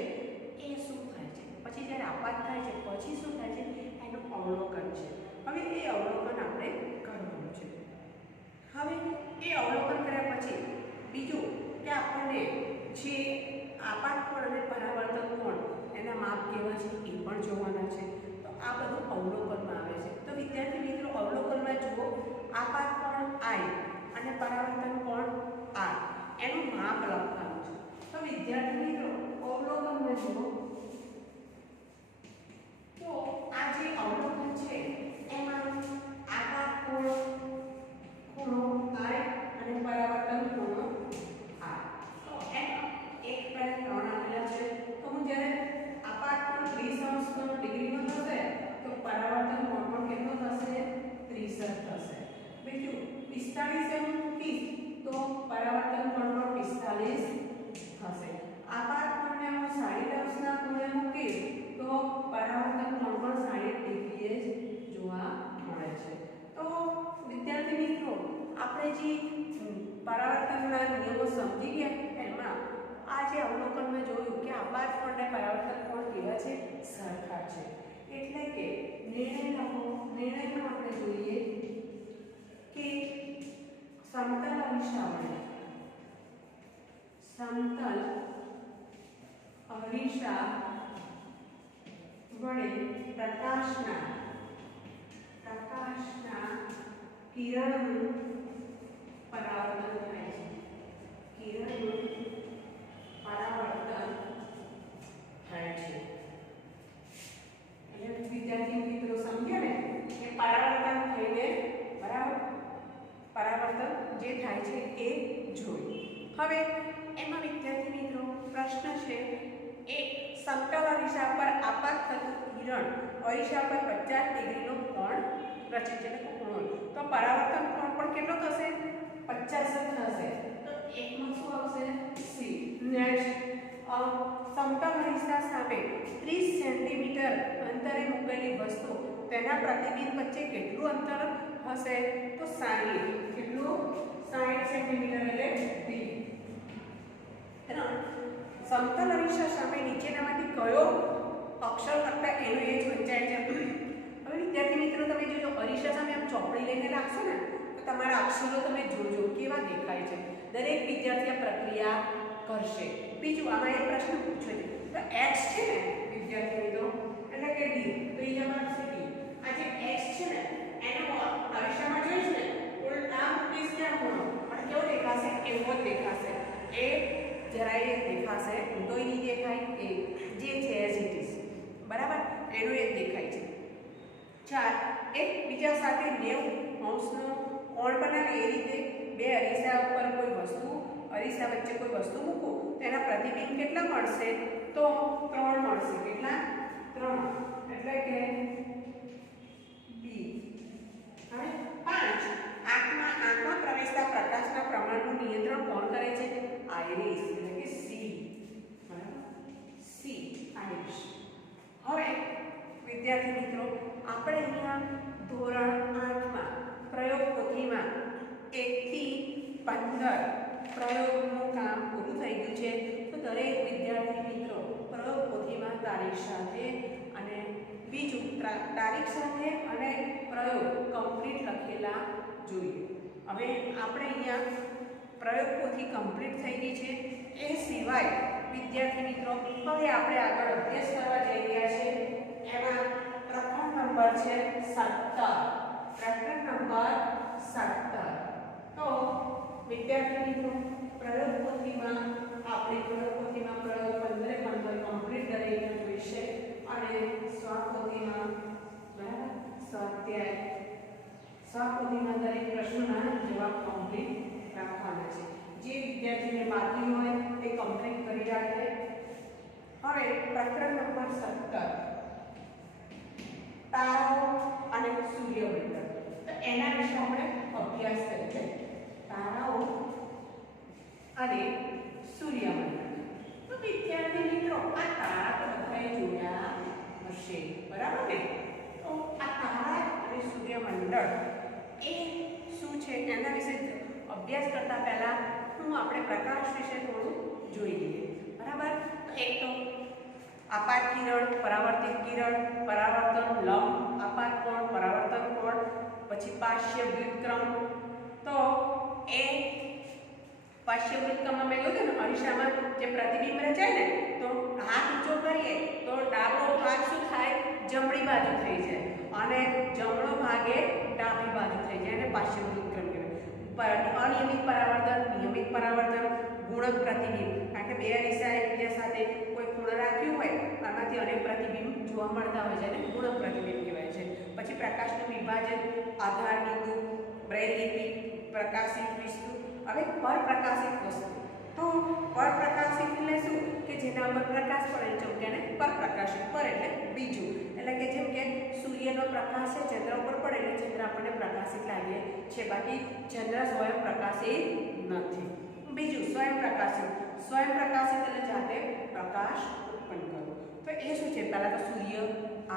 એ શું થાય છે, પછી જ્યારે આપાત થાય છે પછી શું થાય છે એનું અવલોકન છે. હવે એ અવલોકન આપણે કરવાનું છે. હવે એ અવલોકન કર્યા પછી બીજું કે આપણને જે આપાત કોણ અને પરાવર્તન કોણ એના માપ કેવા છે એ પણ જોવાના છે. તો આ બધું અવલોકનમાં આવે છે. તો વિદ્યાર્થી મિત્રો અવલોકનમાં જુઓ, આપાત કોણ I અને પરાવર્તન કોણ R, એનું માપ લખવાનું છે. તો વિદ્યાર્થી મિત્રો અવલોકનમાં જુઓ તો આ જે અવલોકન છે એમાં આપાત કોણ ખૂણો I અને પરાવર્તન ખૂણો R. તો એમાં 1/3 આપેલા છે. તો હું જ્યારે આપાત કોણ 30° ડિગ્રીનો થશે તો પરાવર્તન કોણ પણ કેટલો થશે 30 થશે. બીજું 45 એમ 30 તો પરાવર્તન કોણ પણ 45 થશે. આપાત કોણને હું 60° ના ખૂણે મૂકીશ તો પરાવર્તન કોણ પણ 60 ડિગ્રીએ જોવા મળે છે. તો વિદ્યાર્થી મિત્રો આપણે જે પરાવર્તનના નિયમો સમજી ગયા એમાં આ જે અવલોકનમાં જોયું કે આપાત કોણ અને પરાવર્તન કોણ કેવા છે, સરખા છે. એટલે કે નિર્ણય લખો. નિર્ણયમાં આપણે જોઈએ કે સમતલ અરીસા વડે પ્રકાશના કિરણનું પરાવર્તન થાય છે. કિરણનું પરાવર્તન થાય છે. એટલે વિદ્યાર્થી મિત્રો સમજ્યા ને કે પરાવર્તન થઈને બરાબર પરાવર્તન જે થાય છે એ જોઈ. હવે એમાં વિદ્યાર્થી મિત્રો પ્રશ્ન છે એક સમતલ અરીસા પર આપાત થતું કિરણ અરીસા પર 50 ડિગ્રીનો કોણ રચે છે એટલે ખૂણો. તો પરાવર્તન કોણ પણ કેટલો થશે 50 થશે. તો એકમાં શું આવશે સી. નેક્સ્ટ સમતલ અરીસા સામે 30 સેન્ટીમીટર અંતરે મૂકેલી વસ્તુ તેના પ્રતિબિંબ વચ્ચે કેટલું અંતર હશે તો 60. કેટલું 60 સેન્ટીમીટર એટલે બી. સમતલ અરીસા સામે નીચેનામાંથી કયો અક્ષર કરતા એનો એજ વંચાય છે. હવે વિદ્યાર્થી મિત્રો તમે જોજો અરીસા સામે આમ ચોપડી લઈને રાખશો ને તો તમારા અક્ષરો તમે જોજો કેવા દેખાય છે. દરેક વિદ્યાર્થી આ પ્રક્રિયા કરશે. બીજું આમાં એક પ્રશ્ન પૂછ્યો છે તો x છે ને વિદ્યાર્થી મિત્રો એટલે કે d તો એ જવાબ છે d. આ જે x છે ને એનો અરીસામાં જોઈશ ને ઉલટા મૂકીશ ને ખૂણો પણ કેવો દેખાશે એવો જ દેખાશે. એ જરાય દેખાશે ઊંધો નહીં દેખાય એ જે છે એઝ ઇટ ઇઝ બરાબર એનું એ દેખાય છે. 4 એક બીજા સાથે 90 અંશનો કોણ બનાવે એ રીતે બે અરીસા ઉપર કોઈ વસ્તુ અરીસા વચ્ચે કોઈ વસ્તુ મૂકો તેના પ્રતિબિંબ કેટલા મળશે તો 3 મળશે. કેટલા 3 એટલે કે બી. હવે 5 આંખમાં પ્રવેશતા પ્રકાશના પ્રમાણનું નિયંત્રણ કોણ કરે છે આઇરિસ એટલે કે સી. બરાબર સી આઇરિસ. હવે વિદ્યાર્થી મિત્રો આપણે અહીંયા ધોરણ 8માં પ્રયોગ પોથીમાં 1 થી 15 પ્રયોગનું કામ પૂરું થઈ ગયું છે. તો દરેક વિદ્યાર્થી મિત્રો પ્રયોગ પોથીમાં તારીખ સાથે અને બીજું તારીખ સાથે અને પ્રયોગ કમ્પ્લીટ લખેલા જોઈએ. હવે આપણે અહીંયા પ્રયોગ પોથી કમ્પ્લીટ થઈ ગઈ છે. એ સિવાય વિદ્યાર્થી મિત્રો હવે આપણે આગળ અભ્યાસ કરવા જઈ રહ્યા છે. એમાં પ્રકરણ નંબર છે 17. પ્રકરણ નંબર 17. તો વિદ્યાર્થી મિત્રો પ્રયોગ પોથીમાં આપણી પ્રયોગ પોથીમાં પ્રયોગ 15 કમ્પ્લીટ કરીને જોઈશે અને સ્વપોથીમાં બરાબર સ્વપોથીમાં દરેક પ્રશ્નોના જવાબ કમ્પ્લીટ રાખવાના છે. જે વિદ્યાર્થીને બાકી હોય તે કમ્પ્લીટ કરી રાખે. હવે પ્રકરણ નંબર 17 તારાઓ અને સૂર્યમંડળ. તો એના વિશે આપણે અભ્યાસ કરીએ. તારાઓ અને સૂર્યમંડળ. તો વિદ્યાર્થી મિત્રો આ તારા તો બધાએ જોયા હશે બરાબર ને. તો આ તારા અને સૂર્યમંડળ એ શું છે એના વિશે અભ્યાસ કરતા પહેલા આપણે પ્રકાશ વિશે થોડું જોઈ લઈએ બરાબર. તો એક તો આપાત કિરણ પરાવર્તિત કિરણ પરાવર્તન લંબ આપાત કોણ પરાવર્તન કોણ પછી પાર્શ્ય વ્યુત્ક્રમ. તો એ પાર્શ્ય વ્યુત્ક્રમમાં મેં કહ્યું ને અરીસામાં જે પ્રતિબિંબ રચાય ને તો હાથ ઊંચો કરીએ તો ડાબો ભાગ શું થાય જમણી બાજુ થઈ જાય અને જમણો ભાગે ડાબી બાજુ થઈ જાય અને પાર્શ્ય વ્યુત્ક્રમ કહેવાય. અનિયમિત પરાવર્તન નિયમિત પરાવર્તન ગુણક પ્રતિબિંબ કારણ કે બે અરીસા એકબીજા સાથે કોઈ ખૂણો રાખ્યું હોય આમાંથી અનેક પ્રતિબિંબ જોવા મળતા હોય છે અને ગુણક પ્રતિબિંબ કહેવાય છે. પછી પ્રકાશનું વિભાજન આધાર બિંદુ બ્રેલ લિપિ પ્રકાશિત વસ્તુ. હવે પરપ્રકાશિત વસ્તુ. તો પરપ્રકાશિત એટલે શું કે જેના પર પ્રકાશ પડે છે તેને પરપ્રકાશિત. પર એટલે બીજું એટલે કે જેમ કે સૂર્યનો પ્રકાશ છે ચંદ્ર ઉપર પડે એટલે ચંદ્ર આપણને પ્રકાશિત લાગે છે બાકી ચંદ્ર સ્વયં પ્રકાશિત નથી. બીજું સ્વયં પ્રકાશિત. સ્વયં પ્રકાશિત એટલે જાતે પ્રકાશ ઉત્પન્ન કરો. તો એ શું છે પહેલા તો સૂર્ય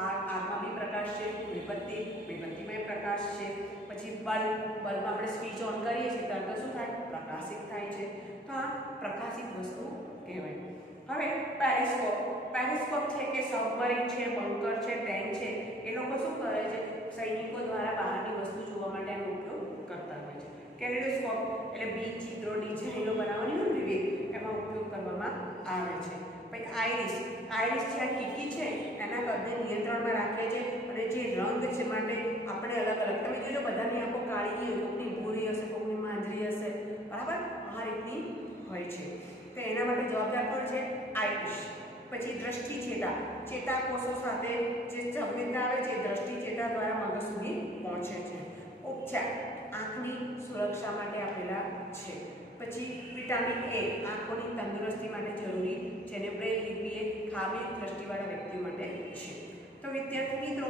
આમાં બી પ્રકાશ છે મીણબત્તીમાં પ્રકાશ છે. પછી બલ્બમાં આપણે સ્વિચ ઓન કરીએ છીએ ત્યારે શું થાય પ્રકાશિત થાય છે. તો આ પ્રકાશિત વસ્તુ કહેવાય. હવે પેરિસ્કોપ છે કે સબમરીન છે, બંકર છે, ટેન્ક છે, એ લોકો શું કરે છે, સૈનિકો દ્વારા બહારની વસ્તુ જોવા માટે એનો ઉપયોગ કરતા હોય છે. કેલેડોસ્કોપ એટલે બીજ, ચિત્રો, ડિઝાઇનો બનાવવાની હોય વિવિધ, એમાં ઉપયોગ કરવામાં આવે છે. પછી આઈરિસ છે, આ કીકી છે, એના કદને નિયંત્રણમાં રાખે છે અને જે રંગ છે માટે આપણે અલગ અલગ, તમે જોજો બધાની આંખો કાળી હોય, કોકની ભૂરી હશે, કોકની માંજરી હશે, બરાબર, આ રીતની હોય છે. તો એના માટે જવાબદાર કોણ છે? આઈરિસ. પછી દ્રષ્ટિ ચેતાકોષો સાથે જે સંવેદના આવે છે, દ્રષ્ટિ ચેતા દ્વારા મગજ સુધી પહોંચે છે. ઉપચાર આંખની સુરક્ષા માટે આપેલા છે. પછી વિટામિન એ આંખોની તંદુરસ્તી માટે જરૂરી છે અને બ્રેઇલ લિપિ એ ખામી દ્રષ્ટિવાળા વ્યક્તિઓ માટે છે. તો વિદ્યાર્થી મિત્રો,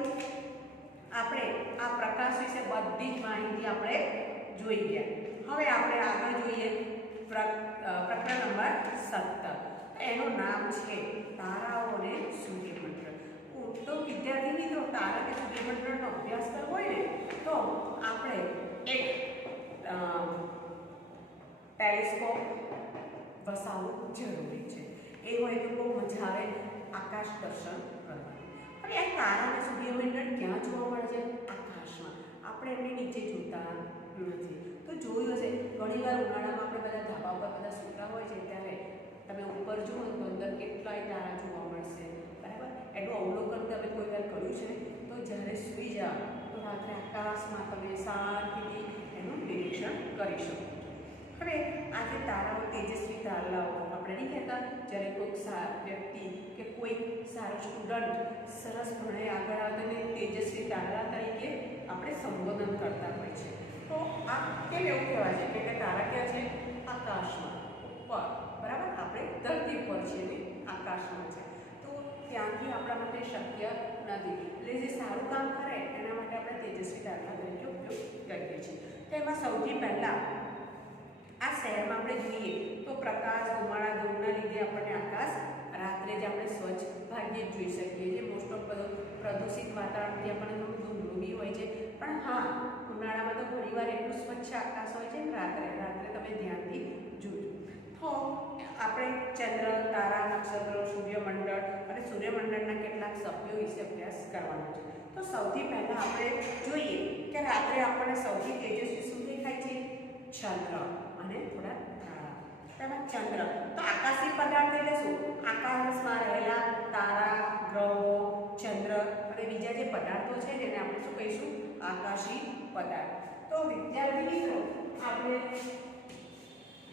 આપણે આ પ્રકાશ વિશે બધી જ માહિતી આપણે જોઈ ગયા. હવે આપણે આગળ જોઈએ પ્રકરણ નંબર 17. એનું નામ છે તારાઓ અને સૂર્યમંડળ. તો વિદ્યાર્થી મિત્રો, તારા કે સૂર્યમંડળનો અભ્યાસ કરવો હોય ને તો આપણે એક ટેલિસ્કોપ વસાવવું જરૂરી છે. એ હોય તો બહુ મજા આવે આકાશ દર્શન કરવાનું. હવે આ તારા અને સૂર્યમંડળ ક્યાં જોવા મળે છે? આકાશમાં. આપણે એમની નીચે જોતા નથી. તો જોયું હશે ઘણીવાર ઉનાળામાં આપણે બધા ધાબા ઉપર બધા સૂતા હોય છે ત્યારે તમે ઉપર જુઓ તો અંદર કેટલાય તારા જોવા મળશે, બરાબર. એનું અવલોકન તમે કોઈ વાર કર્યું છે? તો જ્યારે સૂઈ જાઓ તો રાત્રે આકાશમાં તમે શાંતિથી એનું નિરીક્ષણ કરી શકો. હવે આ જે તારાઓ તેજસ્વી તારાઓ આપણે નહીં કહેતા, જ્યારે કોઈક વ્યક્તિ કે કોઈ સારો સ્ટુડન્ટ સરસ ભણે આગળ આવે તેને તેજસ્વી તારા તરીકે આપણે સંબોધન કરતા હોય છે. તો આ કેમ એવું કહેવાય છે કે તારા ક્યાં છે? આકાશમાં ઉપર, બરાબર. આપણે ધરતી પર છીએ ને આકાશમાં છે, તો ત્યાંથી આપણા માટે શક્ય નથી. એટલે જે સારું કામ કરે એના માટે આપણે તેજસ્વી તારા તરીકે ઉપયોગ કરીએ છીએ. તો એમાં સૌથી પહેલાં આ શહેરમાં આપણે જોઈએ તો પ્રકાશ, ધુમાડા, ધૂળના લીધે આપણને આકાશ રાત્રે જ આપણે સ્વચ્છ ભાગ્યે જ જોઈ શકીએ છીએ. મોસ્ટ ઓફ પ્રદૂષિત વાતાવરણથી આપણને થોડું ધૂંધળું બી હોય છે, પણ હા, ઉનાળામાં તો ઘણીવાર એટલું સ્વચ્છ આકાશ હોય છે ને રાત્રે તમે ધ્યાનથી જોજો. તો આપણે ચંદ્ર, તારા, નક્ષત્રો, સૂર્યમંડળ અને સૂર્યમંડળના કેટલાક સભ્યો વિશે અભ્યાસ કરવાનો છે. તો સૌથી પહેલાં આપણે જોઈએ કે રાત્રે આપણને સૌથી તેજસ્વી શું દેખાય છે? ચંદ્ર અને થોડા તારા. તેમાં ચંદ્ર તો આકાશી પદાર્થ એટલે શું? આકાશમાં રહેલા તારા, ગ્રહો, ચંદ્ર અને બીજા જે પદાર્થો છે જેને આપણે શું કહીશું? આકાશી પદાર્થ. તો વિદ્યાર્થી મિત્રો, આપણે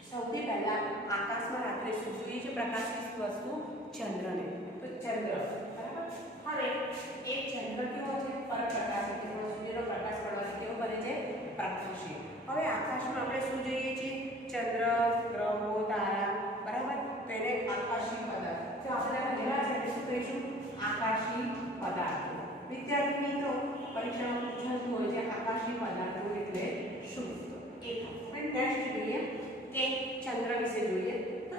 સૌથી પહેલા આકાશમાં રાત્રે શું જોઈએ છે? પ્રકાશિત વસ્તુ ચંદ્રને. તો ચંદ્ર, બરાબર. હવે એક ચંદ્ર કેવો છે? પરપ્રકાશી. સૂર્યનો પ્રકાશ પડવાથી કેવો બને છે? પ્રકાશી. હવે આકાશમાં આપણે શું જોઈએ છીએ? ચંદ્ર, ગ્રહો, તારા, બરાબર. તો એને આકાશી પદાર્થ. તો આપણે પહેલા છે શું કહીશું? આકાશી પદાર્થ. વિદ્યાર્થી મિત્રો, પરીક્ષામાં પૂછાતું હોય છે આકાશી પદાર્થો એટલે શું? એક આપણે નેક્સ્ટ જોઈએ કે ચંદ્ર વિશે જોઈએ. તો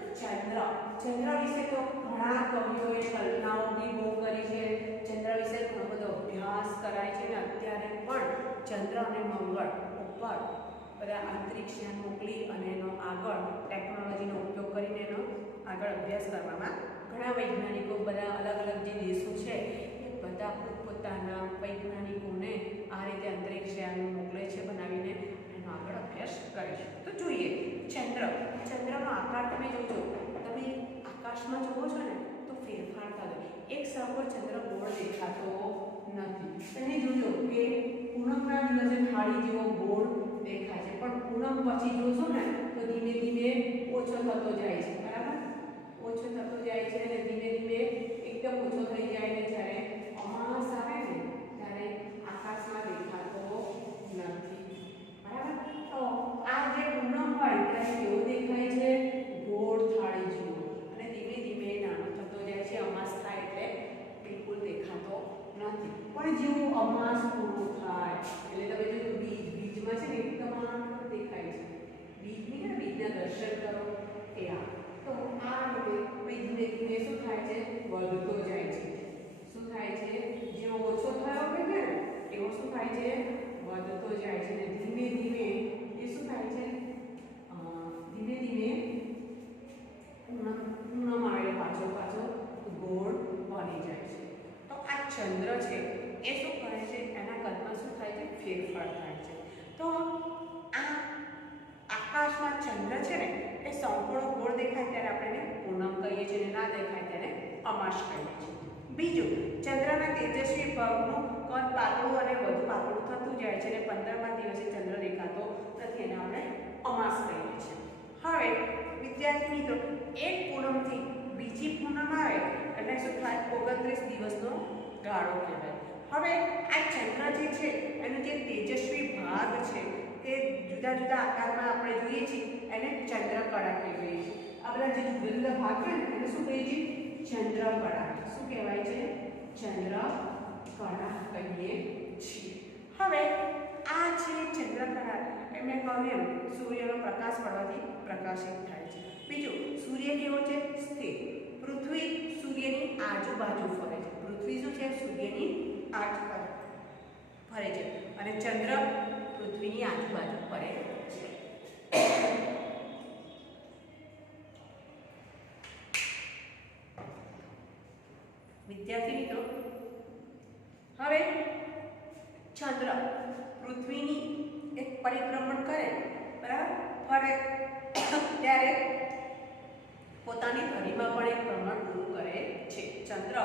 ચંદ્ર વિશે તો ઘણા કવિઓએ કલ્પનાઓ બી બહુ કરી છે. ચંદ્ર વિશે ઘણો બધો અભ્યાસ કરાય છે અને અત્યારે પણ ચંદ્ર અને મંગળ ઉપર બધા અંતરિક્ષયાન મોકલી અને એનો આગળ ટેકનોલોજીનો ઉપયોગ કરીને એનો આગળ અભ્યાસ કરવામાં ઘણા વૈજ્ઞાનિકો, બધા અલગ અલગ જે દેશો છે એ બધા પોતપોતાના વૈજ્ઞાનિકોને આ રીતે અંતરિક્ષયાન મોકલે છે બનાવીને, એનો આગળ અભ્યાસ કરે છે. તો જોઈએ ચંદ્રનો આકાર તમે જોજો, તમે આકાશમાં જુઓ છો ને તો ફેરફાર થતો. એક સરખો ચંદ્ર ગોળ દેખાતો નથી. તમે જોજો કે પૂનમના દિવસે થાળી જેવો ગોળ દેખાય છે, પણ પૂનમ પછી જોશો ને તો ધીમે ધીમે ઓછો થતો જાય છે, બરાબર. ઓછો થતો જાય છે અને ધીમે ધીમે એકદમ ઓછો થઈ જાય ને જ્યારે અમાસ આવે ને ત્યારે આકાશમાં દેખાતો નથી, બરાબર. તો આ જે પૂનમ હોય ત્યારે કેવો દેખાય છે? ગોળ થાળી જેવો, અને ધીમે ધીમે નાનો થતો જાય છે. અમાસ થાય એટલે બિલકુલ દેખાતો નથી. પણ જેવું અમાસ પૂરું થાય એટલે તમે જો બીજમાં છે ને એકદમ આંખ દેખાય છે. બીજના દર્શન કરો એ આ. તો આ રીતે ધીમે ધીમે શું થાય છે? વધતો જાય છે. શું થાય છે? જેવો ઓછો થયો હોય ને એવો શું થાય છે? વધતો જાય છે. અને ધીમે ધીમે એ શું થાય છે? ધીમે ધીમે પૂનમ આવે પાછો કહીએ છીએ, ના દેખાય તેને અમાસ કહીએ છીએ. બીજું, ચંદ્રના તેજસ્વી ભાગનું કદ પાતળું અને વધુ પાતળું થતું જાય છે અને 15મા દિવસે ચંદ્ર દેખાતો નથી, એને આપણે અમાસ કહીએ છીએ. હવે વિદ્યાર્થી મિત્રો, એક પૂનમથી બીજી પૂનમ આવે એટલે શું થાય? 29 દિવસનો ગાળો કહેવાય. હવે આ ચંદ્ર જે છે એનો જે તેજસ્વી ભાગ છે એ જુદા જુદા આકારમાં આપણે જોઈએ છીએ, એને ચંદ્રકળા કહેવાય છે. આ બધા જે જુદા જુદા ભાગ છે ને એને શું કહીએ છીએ? ચંદ્રકળા. શું કહેવાય છે? ચંદ્રકળા કહીએ છીએ. હવે આ છે ચંદ્રકળા, મેં કહ્યું એમ સૂર્યનો પ્રકાશ પડવાથી પ્રકાશિત થાય છે. બીજું, સૂર્ય કેવો છે? સ્થિર. પૃથ્વી સૂર્યની આજુબાજુ ફરે છે. પૃથ્વી શું છે? સૂર્યની આજુબાજુ ફરે છે અને ચંદ્ર પૃથ્વીની આજુબાજુ ફરે છે. વિદ્યાર્થી મિત્રો, હવે ચંદ્ર પૃથ્વીની એક પરિભ્રમણ કરે, બરાબર, ફરે ત્યારે પોતાની ધરીમાં પણ એક ભ્રમણ પૂરું કરે છે. ચંદ્ર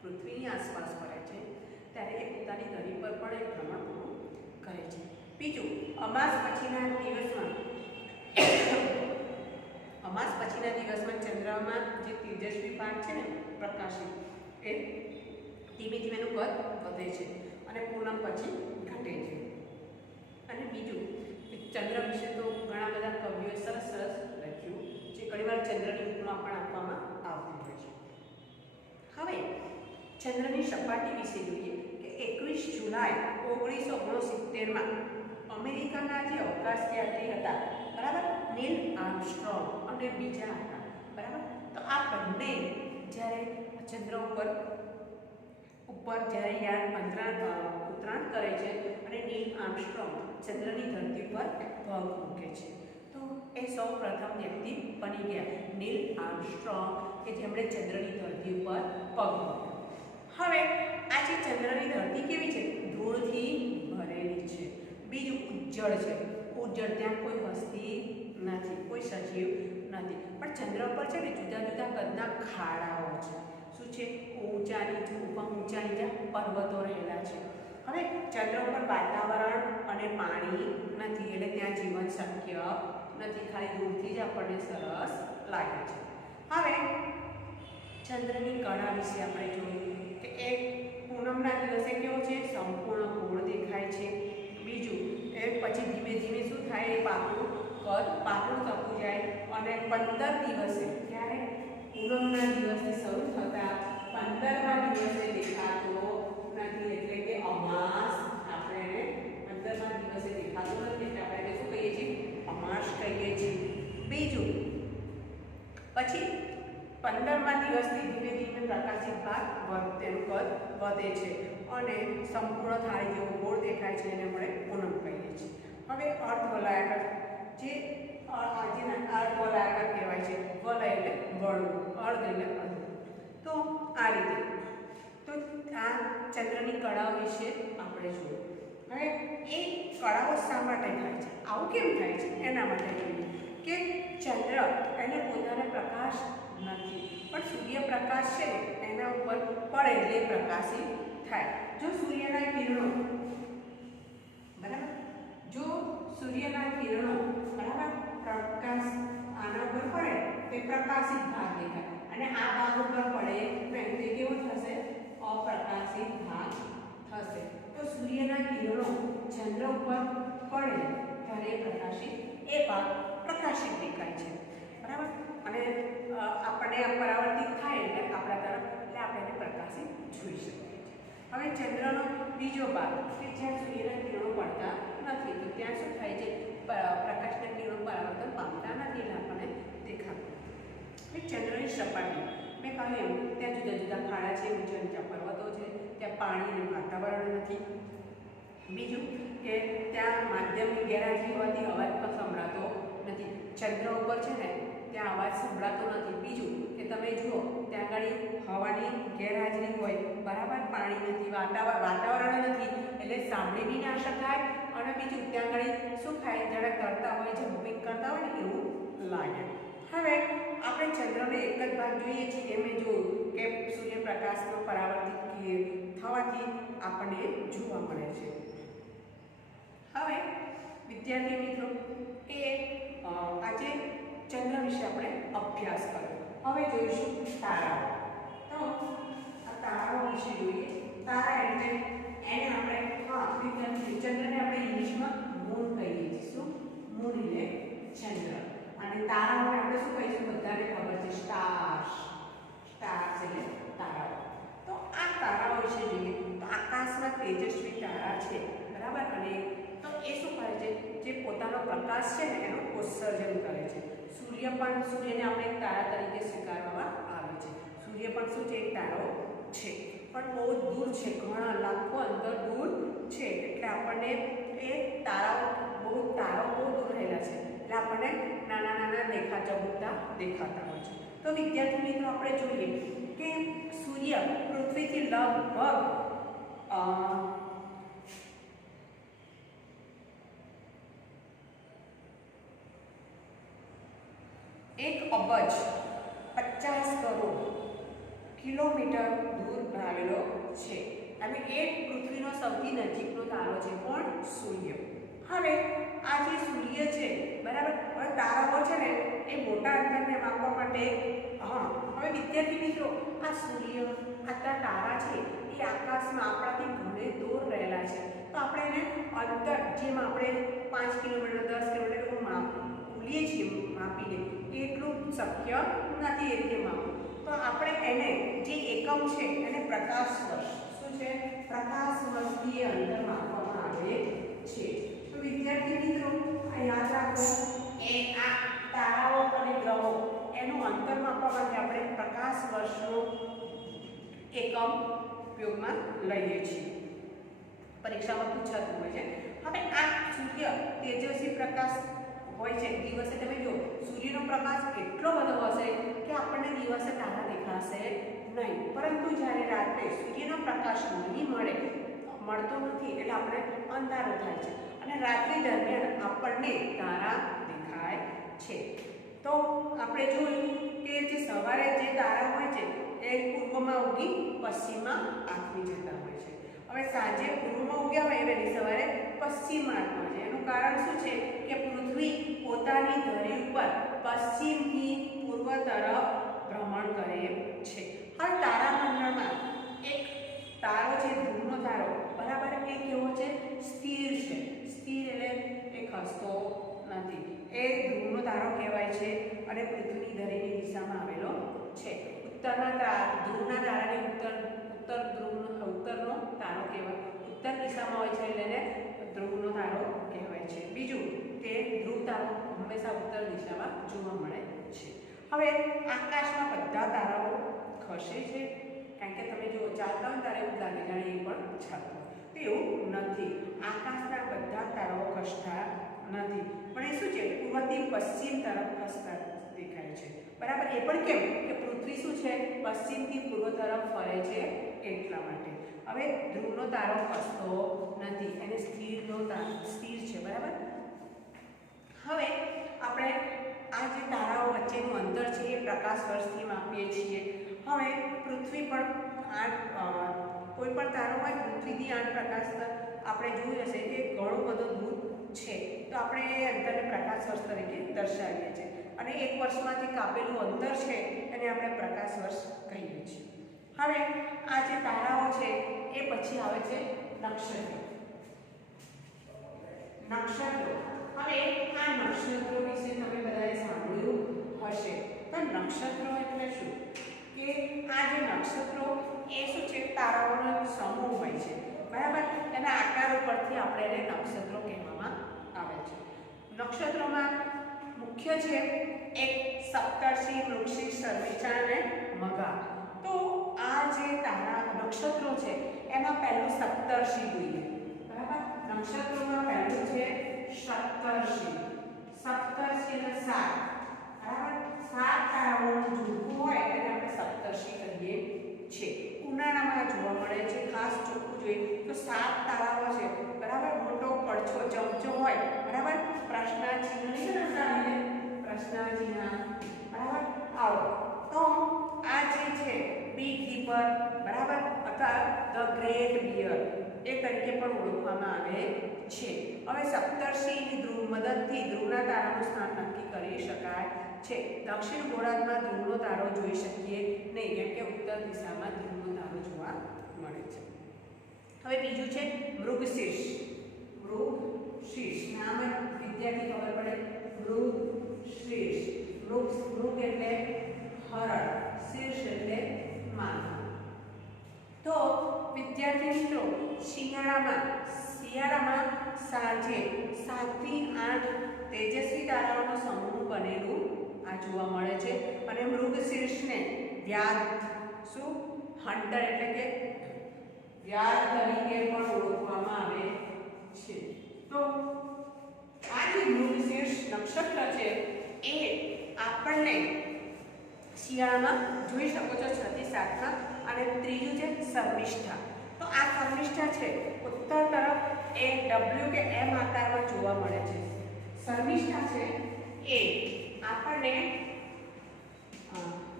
પૃથ્વીની આસપાસ ફરે છે ત્યારે એ પોતાની ધરી પર પણ એક ભ્રમણ પૂરું કરે છે. બીજું, અમાસ પછીના દિવસમાં ચંદ્રમાં જે તેજસ્વી ભાગ છે ને પ્રકાશિત, એ ધીમે ધીમે એનું કદ વધે છે અને પૂનમ પછી ઘટે છે. અને બીજું, ચંદ્ર વિશે તો ઘણા બધા કવિઓએ સરસ સરસ લખ્યું, જે ઘણીવાર ચંદ્રની ઉપમા પણ આપવામાં આવતી હોય છે. હવે ચંદ્રની સપાટી વિશે જોઈએ કે 21 જુલાઈ 1969માં અમેરિકાના જે અવકાશયાત્રી હતા, બરાબર, નીલ આર્મસ્ટ્રોંગ અને બીજા હતા, બરાબર, તો આ બંને જ્યારે ચંદ્ર ઉપર જ્યારે યાન ઉતરાણ કરે છે અને નીલ આર્મસ્ટ્રોંગ ચંદ્રની ધરતી પર પગ મૂકે છે, તો એ સૌ પ્રથમ વ્યક્તિ બની ગયા નીલ આર્મસ્ટ્રોંગ કે જેમણે ચંદ્રની ધરતી ઉપર પગ મૂક્યો. હવે આ જે ચંદ્રની ધરતી કેવી છે? ધૂળથી ભરેલી છે. બીજું, ઉજ્જળ છે. ઉજ્જળ, ત્યાં કોઈ વસ્તી નથી, કોઈ સજીવ નથી, પણ ચંદ્ર પર છે ને જુદા જુદા કદના ખાડાઓ છે. શું છે? ઊંચા નીચા પર્વતો રહેલા છે. હવે ચંદ્ર પર વાતાવરણ અને પાણી નથી, એટલે ત્યાં જીવન શક્ય નથી. ખાલી દૂરથી જ આપણને સરસ લાગે છે. હવે ચંદ્રની કળા વિશે આપણે જોયું કે એક પૂનમના દિવસે કેવો છે? સંપૂર્ણ ગોળ દેખાય છે. બીજું, એ પછી ધીમે ધીમે શું થાય? એ પાતળું થતું જાય અને 15 દિવસે, ત્યારે પૂનમના દિવસથી શરૂ થતા 15મા દિવસે દેખાતો નથી, એટલે કે અમાસ. આપણે 15મા દિવસે દેખાતો નથી એટલે આપણે શું કહીએ છીએ? અમાસ કહીએ છીએ. બીજું, પછી 15મા દિવસથી ધીમે ધીમે પ્રકાશિત ભાગ તેનું કદ વધે છે અને સંપૂર્ણ થાળી જેવો ગોળ દેખાય છે, એને આપણે પૂનમ કહીએ છીએ. હવે અર્ધવલયાકાર, જે અર્ધવલયાકાર કહેવાય છે. વલય એટલે વળવું, અર્ધ એટલે અર્ધ. તો આ રીતે તો આ ચંદ્રની કળાઓ વિશે આપણે જોયું. હવે એ કળાઓ શા માટે થાય છે? આવું કેમ થાય છે? એના માટે જોઈએ કે ચંદ્ર એને પોતાને પ્રકાશ નથી, પણ સૂર્યપ્રકાશ છે એના ઉપર પડે એટલે પ્રકાશિત થાય. જો સૂર્યના કિરણો, બરાબર, જો સૂર્યના કિરણો, બરાબર, પ્રકાશ આના ઉપર પડે તે પ્રકાશિત ભાગ દેખાય અને આ ભાગ ઉપર પડે તો તે કેવો થશે? અપ્રકાશિત ભાગ થશે. તો સૂર્યના કિરણો ચંદ્ર ઉપર પડે ત્યારે પ્રકાશિત એ ભાગ પ્રકાશિત દેખાય છે, બરાબર, અને આપણને પરાવર્તિત થાય એટલે આપણા તરફ, એટલે આપણે એને પ્રકાશિત જોઈ શકીએ છીએ. હવે ચંદ્રનો બીજો ભાગ કે જ્યાં સૂર્યના કિરણો પડતા નથી, તો ત્યાં શું થાય છે? પ્રકાશના કિરણો પરાવર્તન પામતા નથી એટલે આપણને દેખાતું. હવે ચંદ્રની સપાટી મેં કહ્યું એમ ત્યાં જુદા જુદા ખાડા છે, ઊંચા નીચા પર્વતો છે, ત્યાં પાણી અને વાતાવરણ નથી. બીજું કે ત્યાં માધ્યમની ગેરહાજરી હોવાથી અવાજ પણ સંભળાતો નથી. ચંદ્ર ઉપર છે ને ત્યાં અવાજ સંભળાતો નથી. બીજું કે તમે જુઓ ત્યાં આગળ હવાની ગેરહાજરી હોય, બરાબર, પાણી નથી, વાતાવરણ નથી, એટલે સાંભળી બી ના શકાય. અને બીજું ત્યાં આગળ શું થાય? જરાક તરતા હોય, જમ્પિંગ કરતા હોય ને એવું લાગે. હવે આપણે ચંદ્રને એક જ ભાગ જોઈએ છીએ. મેં જોયું કે સૂર્યપ્રકાશનો પરાવર્તિત થવાથી આપણને જોવા મળે છે. હવે વિદ્યાર્થી મિત્રો કે આજે ચંદ્ર વિશે આપણે અભ્યાસ કર્યો. હવે જોઈશું તારાઓ. તો આ તારાઓ વિશે જોઈએ. તારા એટલે એને આપણે ચંદ્રને આપણે ઇંગ્લિશમાં મૂન કહીએ છીએ. શું? મૂન એટલે ચંદ્ર. અને તારાઓને આપણે શું કહીશું? બધાને ખબર છે, સ્ટાર્સ. સ્ટાર્સ એટલે તારાઓ. તો આ તારાઓ વિશે જોઈએ તો આકાશમાં તેજસ્વી તારા છે, બરાબર. અને તો એ શું કરે છે? જે પોતાનો પ્રકાશ છે ને એનું ઉત્સર્જન કરે છે. સૂર્યને આપણે એક તારા તરીકે સ્વીકારવામાં આવે છે. સૂર્ય પણ શું છે? એક તારો છે, પણ બહુ દૂર છે, ઘણા લાખો અંદર દૂર છે. એટલે આપણને એ તારાઓ બહુ દૂર રહેલા છે, એટલે આપણને નાના નાના દેખાતા હોય છે. તો વિદ્યાર્થી મિત્રો આપણે જોઈએ કે સૂર્ય પૃથ્વીથી લગભગ 1,50 કરોડ કિલોમીટર દૂર આવેલો છે. અને એ પૃથ્વીનો સૌથી નજીકનો તારો છે. કોણ? સૂર્ય. હવે આ જે સૂર્ય છે, બરાબર, હવે તારાઓ છે ને એ મોટા અંતરને માપવા માટે હવે વિદ્યાર્થી મિત્રો આ સૂર્ય, આ તારા છે એ આકાશમાં આપણાથી ઘણે દૂર રહેલા છે. તો આપણે એને અંતર જેમ આપણે 5 કિલોમીટર 10 કિલોમીટર ભૂલીએ છીએ માપીને, એટલું શક્ય નથી એ રીતે માપવું. તો આપણે એને જે એકમ છે એને પ્રકાશ વર્ષ, શું છે? પ્રકાશ વર્ષથી અંતર માપવામાં આવે છે. તો વિદ્યાર્થી મિત્રો યાદ રાખો એ આ તારાઓ અને ગ્રહો એનું અંતર માપવા માટે આપણે પ્રકાશ વર્ષનો એકમ ઉપયોગમાં લઈએ છીએ. પરીક્ષામાં પૂછાતું હોય છે. હવે આ સૂર્ય તેજસ્વી પ્રકાશ હોય છે. દિવસે તમે જો સૂર્યનો પ્રકાશ એટલો બધો હશે કે આપણને દિવસે તારા દેખાશે નહીં, પરંતુ જ્યારે રાત્રે સૂર્યનો પ્રકાશ નહીં મળતો નથી એટલે આપણે અંધારું થાય છે અને રાત્રિ દરમિયાન આપણને તારા દેખાય છે. તો આપણે જોયું કે જે સવારે જે તારા હોય છે એ પૂર્વમાં ઉગી પશ્ચિમમાં આથમી જતા હોય છે. હવે સાંજે પૂર્વમાં ઉગ્યા હોય વહેલી સવારે પશ્ચિમમાં આથમે છે. એનું કારણ શું છે કે પૃથ્વી પોતાની ધરી ઉપર પશ્ચિમથી પૂર્વ તરફ ભ્રમણ કરે છે. હવે તારામંડળમાં એક તારો છે, ધ્રુવનો તારો, બરાબર, એ કેવો છે? સ્થિર છે. સ્થિર એટલે એ ખસતો નથી. એ ધ્રુવનો તારો કહેવાય છે અને પૃથ્વીની ધરીની દિશામાં આવેલો છે. ધ્રુવના તારાને ઉત્તરનો તારો કહેવાય. ઉત્તર દિશામાં હોય છે એટલે એને ધ્રુવનો તારો કહેવાય છે. બીજું તે ધ્રુવ તારો હંમેશા ઉત્તર દિશામાં જોવા મળે છે. હવે આકાશમાં બધા તારાઓ ખસે છે, કારણ કે તમે જો ચાલતા હોય ત્યારે એવું લાગે જાણે એ પણ ચાલતો હોય. એવું નથી. આકાશના બધા તારાઓ ખસતા નથી, પણ એ શું છે? પૂર્વથી પશ્ચિમ તરફ ખસતા દેખાય છે, બરાબર. એ પણ કેમ કે પૃથ્વી શું છે? પશ્ચિમથી પૂર્વ તરફ ફરે છે એટલા માટે. હવે ધ્રુવનો તારો ખસતો નથી, એને સ્થિર છે, બરાબર. હવે આપણે આ જે તારાઓ વચ્ચેનું અંતર છે એ પ્રકાશ વર્ષથી માપીએ છીએ. હવે પૃથ્વી પર કોઈ પણ તારો હોય પૃથ્વીથી 8 પ્રકાશ આપણે જોયું હશે કે ઘણો બધો દૂર છે, તો આપણે એ અંતરને પ્રકાશ વર્ષ તરીકે દર્શાવીએ છીએ. અને 1 વર્ષમાંથી કાપેલું અંતર છે એને આપણે પ્રકાશ વર્ષ કહીએ છીએ. હવે આ જે તારાઓ છે એ પછી આવે છે નક્ષત્રો. હવે આ નક્ષત્રો વિશે તમે બધાએ સાંભળ્યું હશે. તો નક્ષત્રો એટલે શું? કે આ જે નક્ષત્રો એ શું છે? તારાઓનો સમૂહ હોય છે, બરાબર. એના આકાર ઉપરથી આપણે એને નક્ષત્રો કહેવામાં આવે છે. નક્ષત્રોમાં મુખ્ય છે એક સપ્તર્ષિ, વૃશ્ચિક, શર્મિષ્ઠા અને મઘા. તો આ જે નક્ષત્રો છે એમાં પહેલું સપ્તર્ષિ જોઈએ, બરાબર. નક્ષત્રોમાં પહેલું છે સપ્તર્ષિ. સપ્તર્ષિ એટલે 7, બરાબર. 7 તારાઓનું જૂથું હોય એને આપણે સપ્તર્ષિ કહીએ છીએ. ઉનાળામાં જોવા મળે છે, ખાસ ચોખ્ખું જોઈએ તો 7 તારાઓ છે, બરાબર. મોટો કડછો ચમચો હોય, બરાબર. પ્રશ્નાચિહ્ન પ્રશ્નાચિહ્ન ગ્રેટ બિયર એ તરીકે પણ ઓળખવામાં આવે છે. હવે સપ્તર્ષિની ધ્રુવ મદદથી ધ્રુવના તારાનું સ્થાન નક્કી કરી શકાય છે. દક્ષિણ ગોળાર્ધમાં ધ્રુવનો તારો જોઈ શકીએ નહીં, કેમ કે ઉત્તર દિશામાં ધ્રુવનો તારો જોવા મળે છે. હવે બીજું છે મૃગશીર્ષ. મૃગશીર્ષ નામ વિદ્યાર્થી ખબર પડે. મૃગશીર્ષ. મૃગ એટલે હરણ, શીર્ષ એટલે માથું. તો વિદ્યાર્થી મિત્રો શિયાળામાં સાંજે 7 થી 8 તેજસ્વી તારાઓનો સમૂહ બનેલું આ જોવા મળે છે. અને મૃગશીર્ષને વ્યાધ શું હન્ટર એટલે કે વ્યાધ તરીકે પણ ઓળખવામાં આવે છે. તો આ જે મૃગશીર્ષ નક્ષત્ર છે એ આપણને શિયાળામાં જોઈ શકો છો 6 થી 7માં. અને ત્રીજું છે શર્મિષ્ઠા. તો આ શર્મિષ્ઠા છે ઉત્તર તરફ એ ડબલ્યુ કે એમ આકારમાં જોવા મળે છે. શર્મિષ્ઠા છે એ આપણને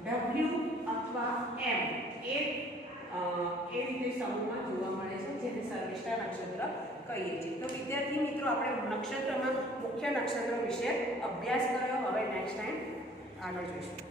ડબલ્યુ અથવા એમ એ રીતે સમૂહમાં જોવા મળે છે, જેને શર્મિષ્ઠા નક્ષત્ર કહીએ છીએ. તો વિદ્યાર્થી મિત્રો આપણે નક્ષત્રમાં મુખ્ય નક્ષત્રો વિશે અભ્યાસ કર્યો. હવે નેક્સ્ટ ટાઈમ આગળ જોઈશું.